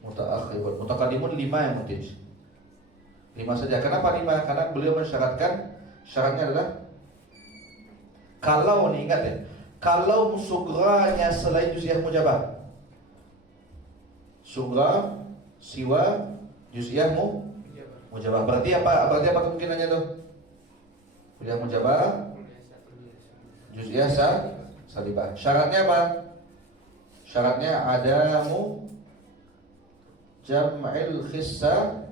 mutaakhirun. Mutaqaddimun 5 yang muntij. 5 saja. Kenapa 5? Karena beliau mensyaratkan, syaratnya adalah kalau, nih ingat ya, kalau sugranya selain juz'iyah mujabah, sugra siwa juz'iyah mujabah, berarti apa? Berarti apa kemungkinannya tuh? Juz'iyah mujabah, juz'iyah salibah. Syaratnya apa? Syaratnya adamu jam'il khissa.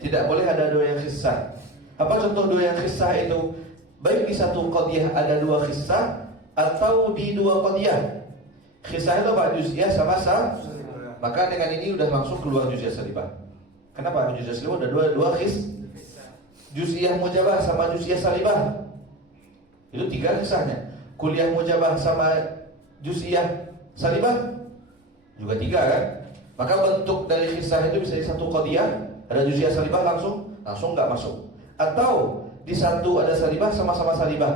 Tidak boleh ada dua yang khissah. Apa contoh dua yang khissah itu? Baik di satu qadiyah ada dua khissah atau di dua qadiyah. Khissah itu apa? Juz'iyah sama maka dengan ini udah langsung keluar juz'iyah salibah. Kenapa? Juz'iyah salibah udah dua khiss. Juz'iyah mujabah sama juz'iyah salibah. Itu 3 khissahnya. Kuliah mujabah sama juz'iyah salibah juga 3 kan? Maka bentuk dari khissah itu bisa di satu qadiyah ada juz'iyah salibah langsung nggak masuk. Atau di satu ada salibah sama-sama salibah.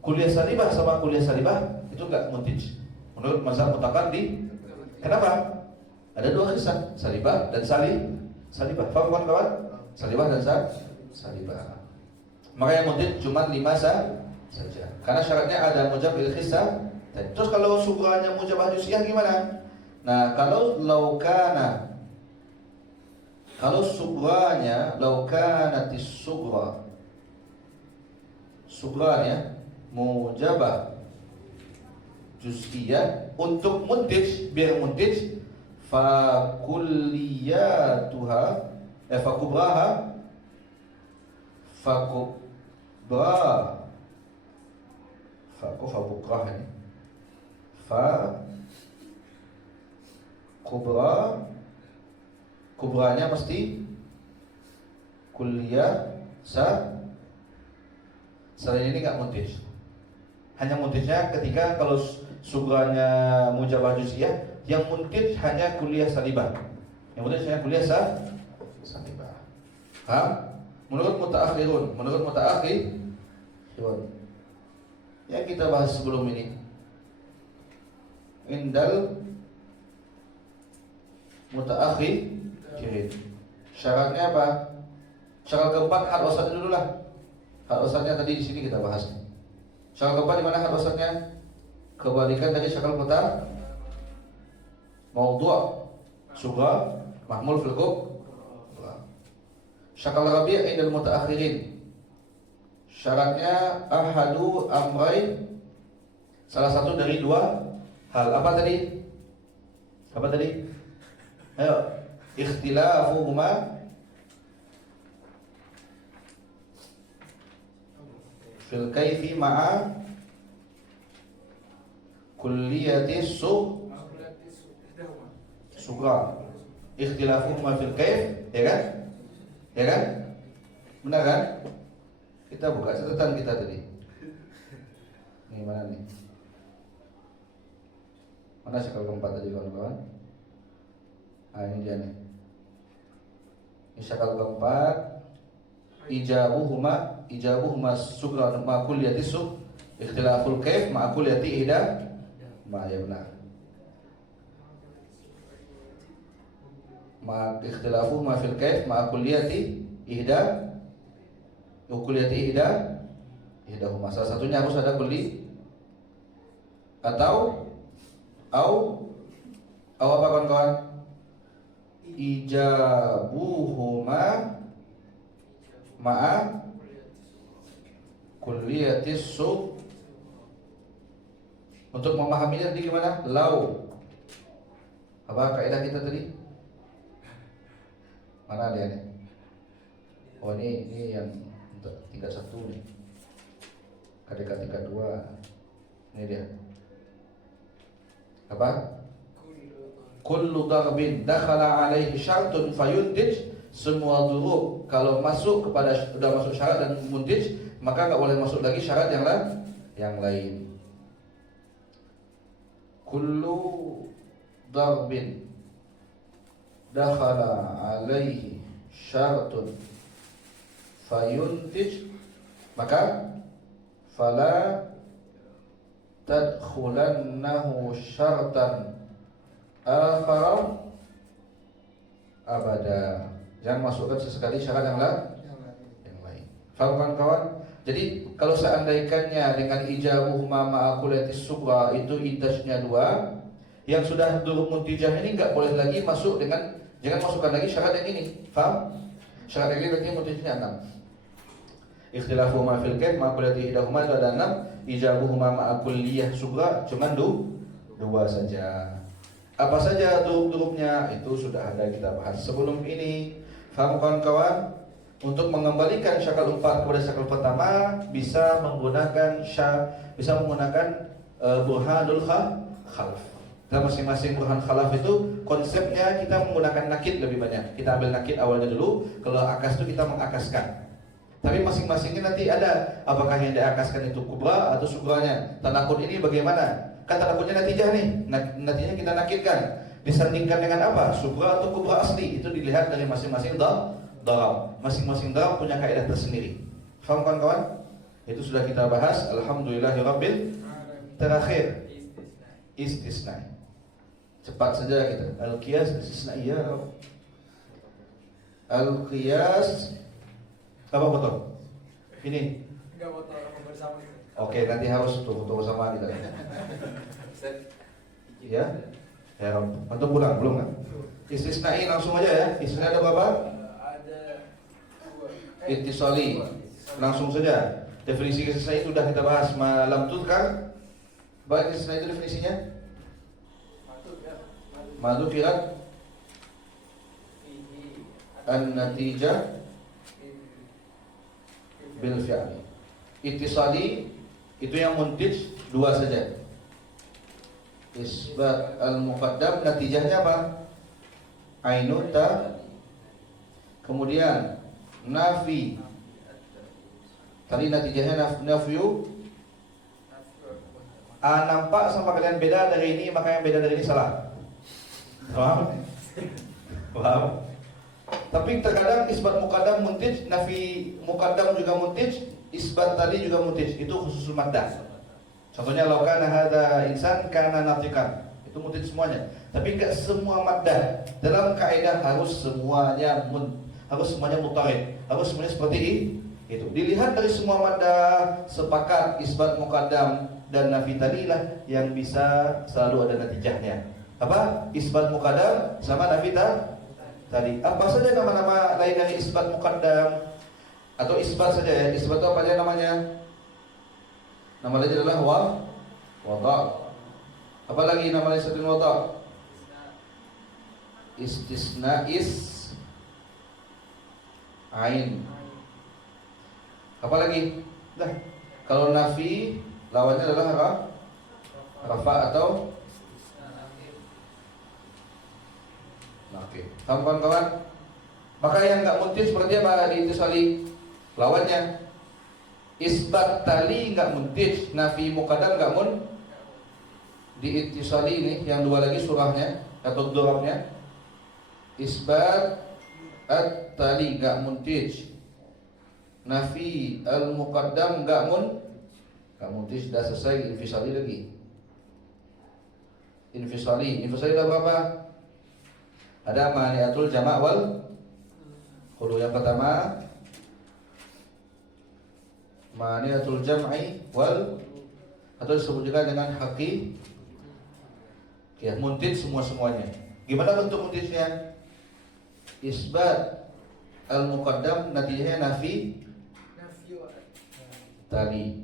Kuliah salibah sama kuliah salibah itu nggak muntij. Menurut mazhab mutaqaddim. Kenapa? Ada 2 khissah, salibah dan salibah. Paham kawan? Salibah dan salibah. Maka yang muntij cuma 5 saja. Karena syaratnya ada mujab bil khissah. Terus kalau sugranya mujabah juz'iyah gimana? Nah, kalau sugranya laukanatis sugranya mujabah juz'iyah untuk muntij, biar muntij fa kulliyatuha fa kubraha kubranya mesti kuliah selain ini nggak muntij. Hanya muntijnya ketika kalau sugranya mujabah juz'iyah, yang muntij hanya kuliah salibah. Yang muntij hanya kuliah salibah. Menurut mutaakhirun, yang kita bahas sebelum ini, indal mutaakhirin, syaratnya apa? Syarat keempat hal wasatnya dulu lah. Hal wasatnya tadi di sini kita bahas. Syarat keempat di mana hal wasatnya? Kebalikan dari syakal kota maudhu' sughra mahmul fil kubra. Syakal rabi' indal mutaakhirin, syaratnya ahadu amrain, salah satu dari 2 hal. Apa tadi? Ayo, ikhtilafuhuma fil kaifi ma'a kulliyati sughra. Ikhtilafuhuma fil kaif, ya kan? Benar kan? Kita buka catatan kita tadi. Ini mana nih? Mana syakal keempat tadi kawan-kawan? Ini dia nih. Ini syakal keempat. Ijabuhuma sughra ma kulliyati ikhtilaful kaif ma kulliyati ihda ma, ya benar. Ma ikhtilafuhuma fil kaif ma kulliyati ihda ihdahuma. Salah satunya harus ada kulli atau apa kawan-kawan? Ijabuhuma ma'a kulliyatis Untuk memahaminya nanti gimana? Lau. Apa kaidah kita tadi? Mana dia nih? Oh ini yang tingkat 1 nih. Tingkat 2. Ini dia. Apa? kullu darbin dakhala alaihi syartun fayuntij, semua durub kalau masuk kepada sudah masuk syarat dan muntij, maka enggak boleh masuk lagi syarat yang lain. Kullu darbin dakhala alaihi syartun fayuntij, maka fala tadkhulannahu syartan akhara abada. Jangan masukkan sesekali syarat yang lain. Faham kawan-kawan? Jadi kalau seandainya dengan ijabuhuma ma'akulatis sughra itu idahnya 2, yang sudah durub muntijah ini enggak boleh lagi masuk dengan, jangan masukkan lagi syarat yang ini. Faham? Syarat yang ini berarti muntijahnya 6. Ikhtilafuhuma fil kaif ma'akulati idahuma itu ada 6, ijabuhuma ma'akuliyah sughra cuma 2 saja. Apa saja durub-durubnya itu sudah ada kita bahas sebelum ini. Faham kawan-kawan? Untuk mengembalikan syakal 4 kepada syakal pertama bisa menggunakan burhanul khalaf. Dalam masing-masing burhan khalaf itu konsepnya kita menggunakan nakid lebih banyak. Kita ambil nakid awalnya dulu, kalau akas itu kita mengakaskan. Tapi masing-masingnya nanti ada apakah yang diakaskan itu kubra atau sugranya. Tanakut ini bagaimana? Kan tanakutnya natijah nih. Natijahnya kita nakidkan. Disandingkan dengan apa? Sugra atau kubra asli. Itu dilihat dari masing-masing darab. Masing-masing darab punya kaidah tersendiri. Faham kawan-kawan? Itu sudah kita bahas. Alhamdulillahirabbil. Terakhir istisna. Cepat saja kita. Al-qiyas istisnaiyah. Al-qiyas apa betul? Ini. Enggak foto bersama itu. Oke, nanti harus foto bersama kita. Ya. Ya, antum pulang belum kan? Istisnai langsung aja ya. Istisna ada berapa? Ada 2. Ittisali. Langsung saja. Definisi istisna itu sudah kita bahas malam tuzkar. Baik, istisna itu definisinya? Madzukirat an-natijah bil fi'li. Ittisali itu yang muntij 2 saja. Isbat al-muqaddam natijahnya apa? Ainut ta. Kemudian nafi. Tadi natijahnya nafyu. Nampak sama kalian beda dari ini, maka yang beda dari ini salah. Paham? Paham? Tapi terkadang isbat muqaddam muntij, nafi muqaddam juga muntij, isbat tadi juga muntij. Itu khusus maddah. Contohnya laukana hadza insan kana natiqan. Itu muntij semuanya. Tapi enggak semua maddah. Dalam kaidah harus semuanya mutarid. Harus semuanya seperti itu. Dilihat dari semua maddah, sepakat isbat muqaddam dan nafi tadilah yang bisa selalu ada natijahnya. Apa? Isbat muqaddam sama nafi tadi. Apa saja nama-nama lain dari isbat muqaddam? Atau isbat saja ya. Isbat itu apa aja namanya? Nama lain adalah wada'. Apa lagi nama lain selain wada'? Istisna ain. Apa lagi? Dah. Kalau nafi lawannya adalah apa? Rafa atau oke. Kawan-kawan, maka yang enggak muntij seperti apa di ittisali? Lawannya isbat tali enggak muntij, nafi muqaddam enggak di ittisali ini yang 2 lagi surahnya atau dorabnya. Isbat at-tali enggak muntij. Nafi al-muqaddam enggak muntij, sudah selesai infisali lagi. Infisali ada berapa? Ada maniatul jama' wal khulu. Yang pertama maniatul jam'i wal, atau disebut juga dengan haqi. Ya, muntij semuanya. Gimana bentuk muntijnya? Isbat al-muqaddam natijahnya nafi tali.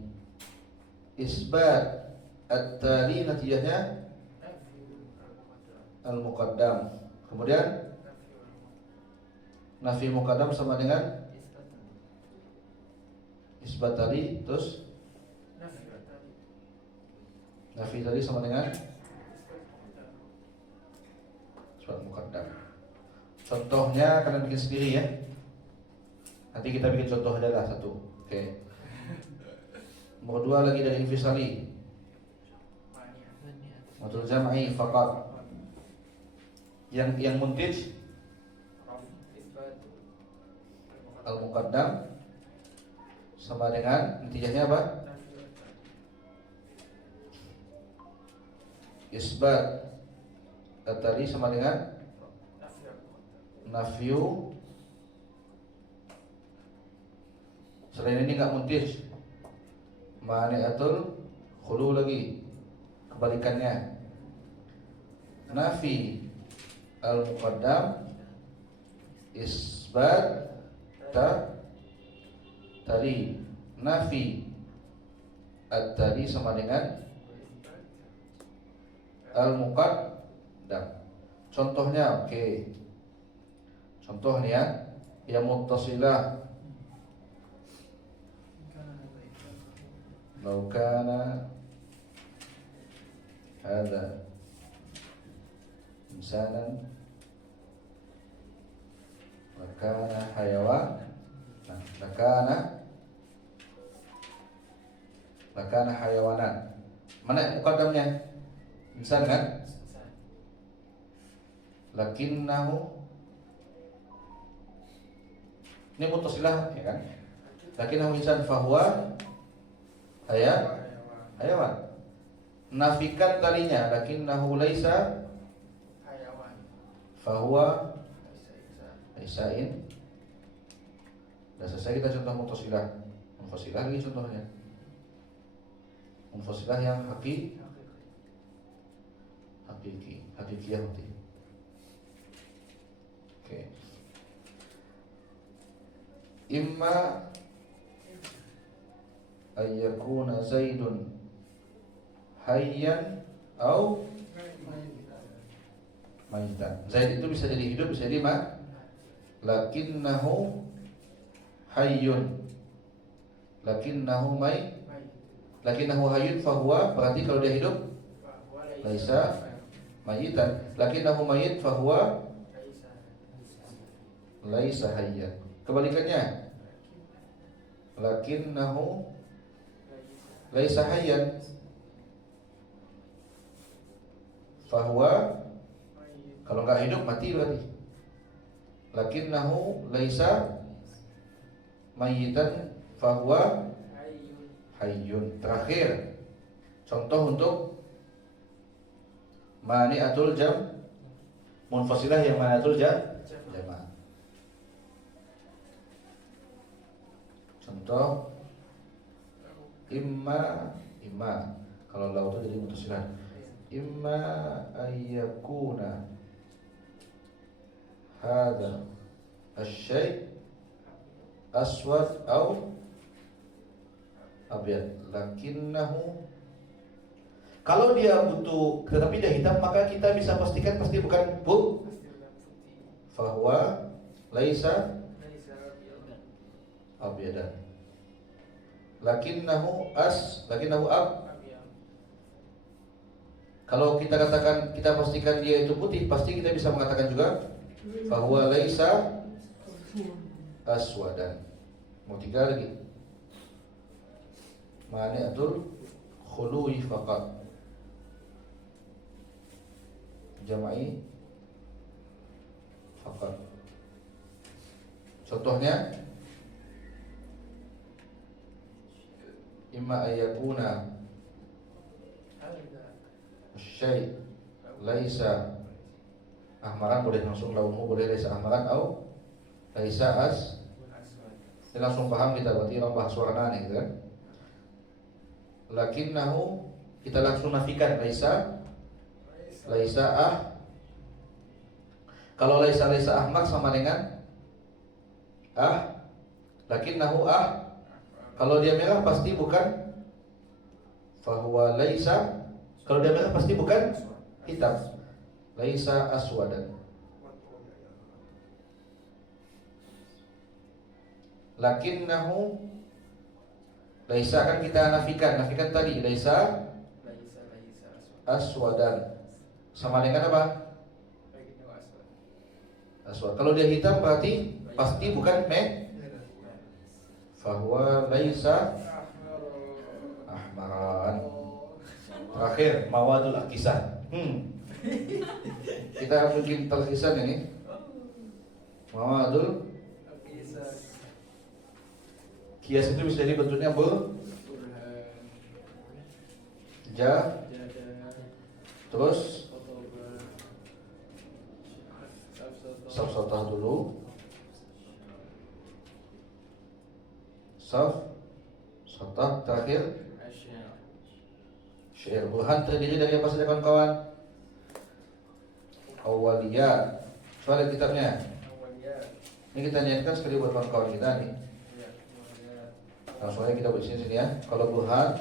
Isbat at-tali natijahnya al-muqaddam. Kemudian nafi muqaddam sama dengan isbat tadi, terus nafi tadi sama dengan muqaddam. Contohnya kalian bikin sendiri ya. Nanti kita bikin contoh aja lah satu. Oke. Nomor 2 lagi dari infisali. Matul jam'i faqat. Yang muntij al-muqaddam sama dengan intijahnya apa? Isbat tadi sama dengan nafyu. Selain ini enggak muntij. Mani'atul khulu lagi. Kebalikannya. Nafi al-muqaddam isbat tadi. Nafi at-tadi sama dengan al-muqaddam. Contohnya oke. Contohnya ya muttasilah. Lau kana hadza insanan lakana hayawan. Nah, lakana hayawanan. Mana muqaddamnya? Insan kan? Lakinnahu. Ini muttasilah ya kan? Lakinnahu insan fahuwa hayawan. Nafikan tadinya lakinnahu laisa fahuwa laisain. Sudah selesai kita contoh muttasilah. Munfasilah lagi contohnya. Munfasilah yang hakikiyah nanti. Oke. Imma ayyakuna Zaidun hayyan au mayitan. Zaid itu bisa jadi hidup, bisa jadi mati. Lakinnahu hayyun. Lakinnahu hayyun fahuwa, berarti kalau dia hidup laisa mayitan. Lakinnahu mayyit fahuwa laisa hayyan. Kebalikannya. Lakinnahu laisa hayyan fahuwa, kalau enggak hidup mati berarti. Lakinnahu laisa mayyitan fahuwa hayyun. Terakhir contoh untuk mani'atul munfasilah yang mani'atul jama'. Contoh imma kalau lau itu jadi muttasilah. Imma ayyakuna hadza asy-syai' aswad au abyad. Lakinnahu, kalau dia butuh tetapi dia hitam, maka kita bisa pastikan pasti bukan fahuwa laisa abyadan. Lakinnahu kalau kita katakan, kita pastikan dia itu putih, pasti kita bisa mengatakan juga fahuwa laisa aswadan. Mau 3 lagi. Mani'atul khuluwi faqat. Jama'i faqat. Contohnya imma ayyakuna syai' laisa ahmaran, boleh langsung laumu, boleh laisa ahmaran au laisa Ini langsung paham kita, berarti orang bahas warna nih gitu kan. Lakinnahu kita langsung nafikan laisa kalau laisa ahmar sama dengan lakinnahu kalau dia merah pasti bukan fahuwa laisa, kalau dia merah pasti bukan hitam, laisa aswadan. Lakinnahu laisa kan kita nafikan tadi laisa aswadan sama dengan apa? aswad. Kalau dia hitam berarti pasti bukan fahuwa laisa ahmaran. Terakhir mawadul akisan. Kita bikin terkisan ini. Mawadul kias itu bisa jadi bentuknya terus saf-safah dulu. Saf-safah terakhir syair. Burhan terdiri dari apa saja kawan-kawan? Awaliyat. Soal kitabnya. Ini kita niatkan sekali buat kawan-kawan kita nih. Langsung aja kita buat sini ya. Kalau burhan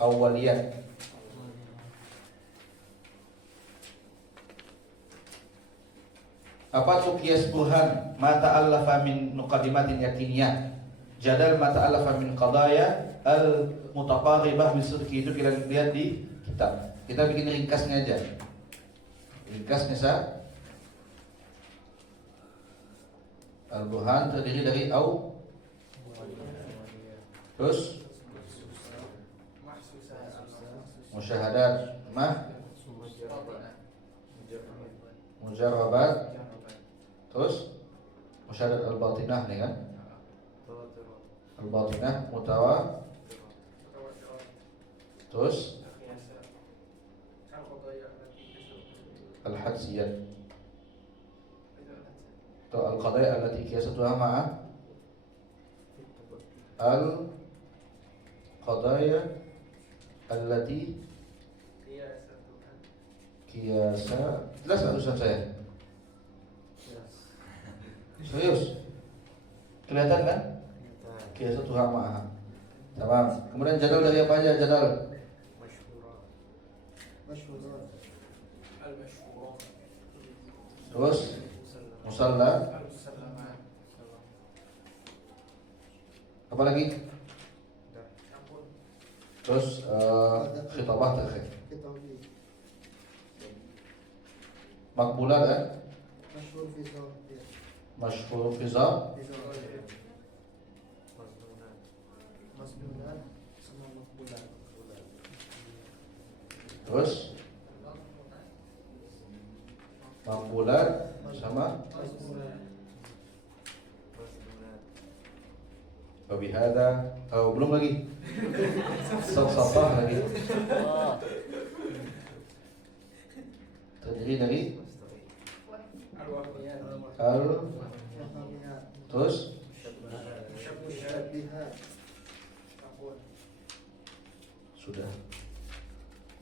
awaliyat. Apa tuh qiyas burhan? Ma ta'allafa min nuqadimatin yakiniyah. Jadal ma ta'allafa min qadaya al-mutaqarribah min sidqi. Itu kita lihat di kitab. Kita bikin ringkasnya aja. Ringkasnya Al-burhan terdiri dari terus musyahadat, mujarrabat, terus musyahadat al-batinah nih kan? Al-batinah terus al-hadsiyat atau al-qadaya allati qiyasatuha ma'a al-qadaya allati qiyasa. Jelas gak tulisan saya? Serius? Kelihatan kan? Qiyasatuha ma'a. Tamam. Kemudian jadal dari apa aja jadal? Terus musalla. Apa lagi? Terus khitabah terakhir. Makbulah kan? Masyhur fi zab. Terus makbulat sama Wabihada. Oh, belum lagi. Saf-safah lagi. Terdiri dari terus sudah.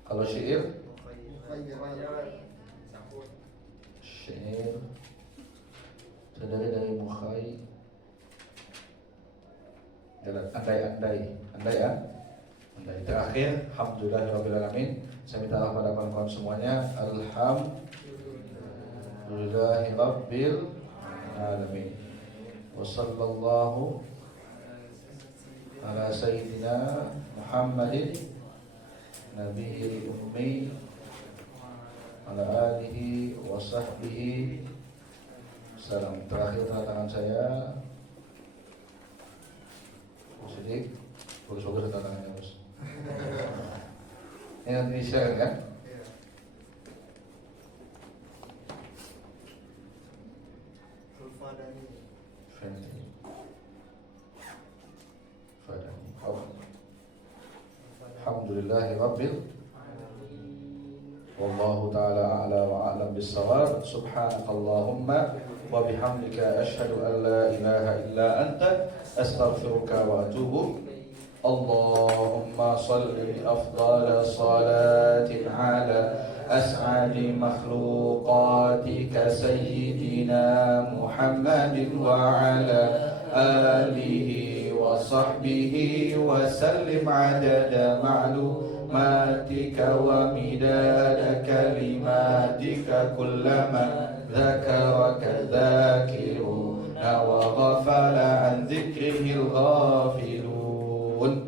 Kalau syair terdiri dari mukhai. Andai. Terakhir, alhamdulillahirabbil alamin. Saya minta maaf pada kawan-kawan semuanya. Alhamdulillahirabbil alamin. Wa sallallahu ala sayyidina Muhammadin nabiyil ummi ala alihi wa sahbihi. Salam. Terakhir tanda tangan saya. Sedikit, bagus-bagus tanda tangannya bos. Ini nanti di-share kan? Alhamdulillahirabbil wallahu ta'ala a'la wa a'lam bis-shawab. Subhanakallahumma wa bihamdika asyhadu an la ilaha illa anta astaghfiruka wa atubu. Allahumma salli afdala salatin ala as'adi makhluqatika sayyidina Muhammadin wa ala alihi wa sahbihi wa sallim adada ma'lumatika wa midada kalimatika kullama dhakaraka dhakiruna wa ghafala an dhikrihil ghafilun.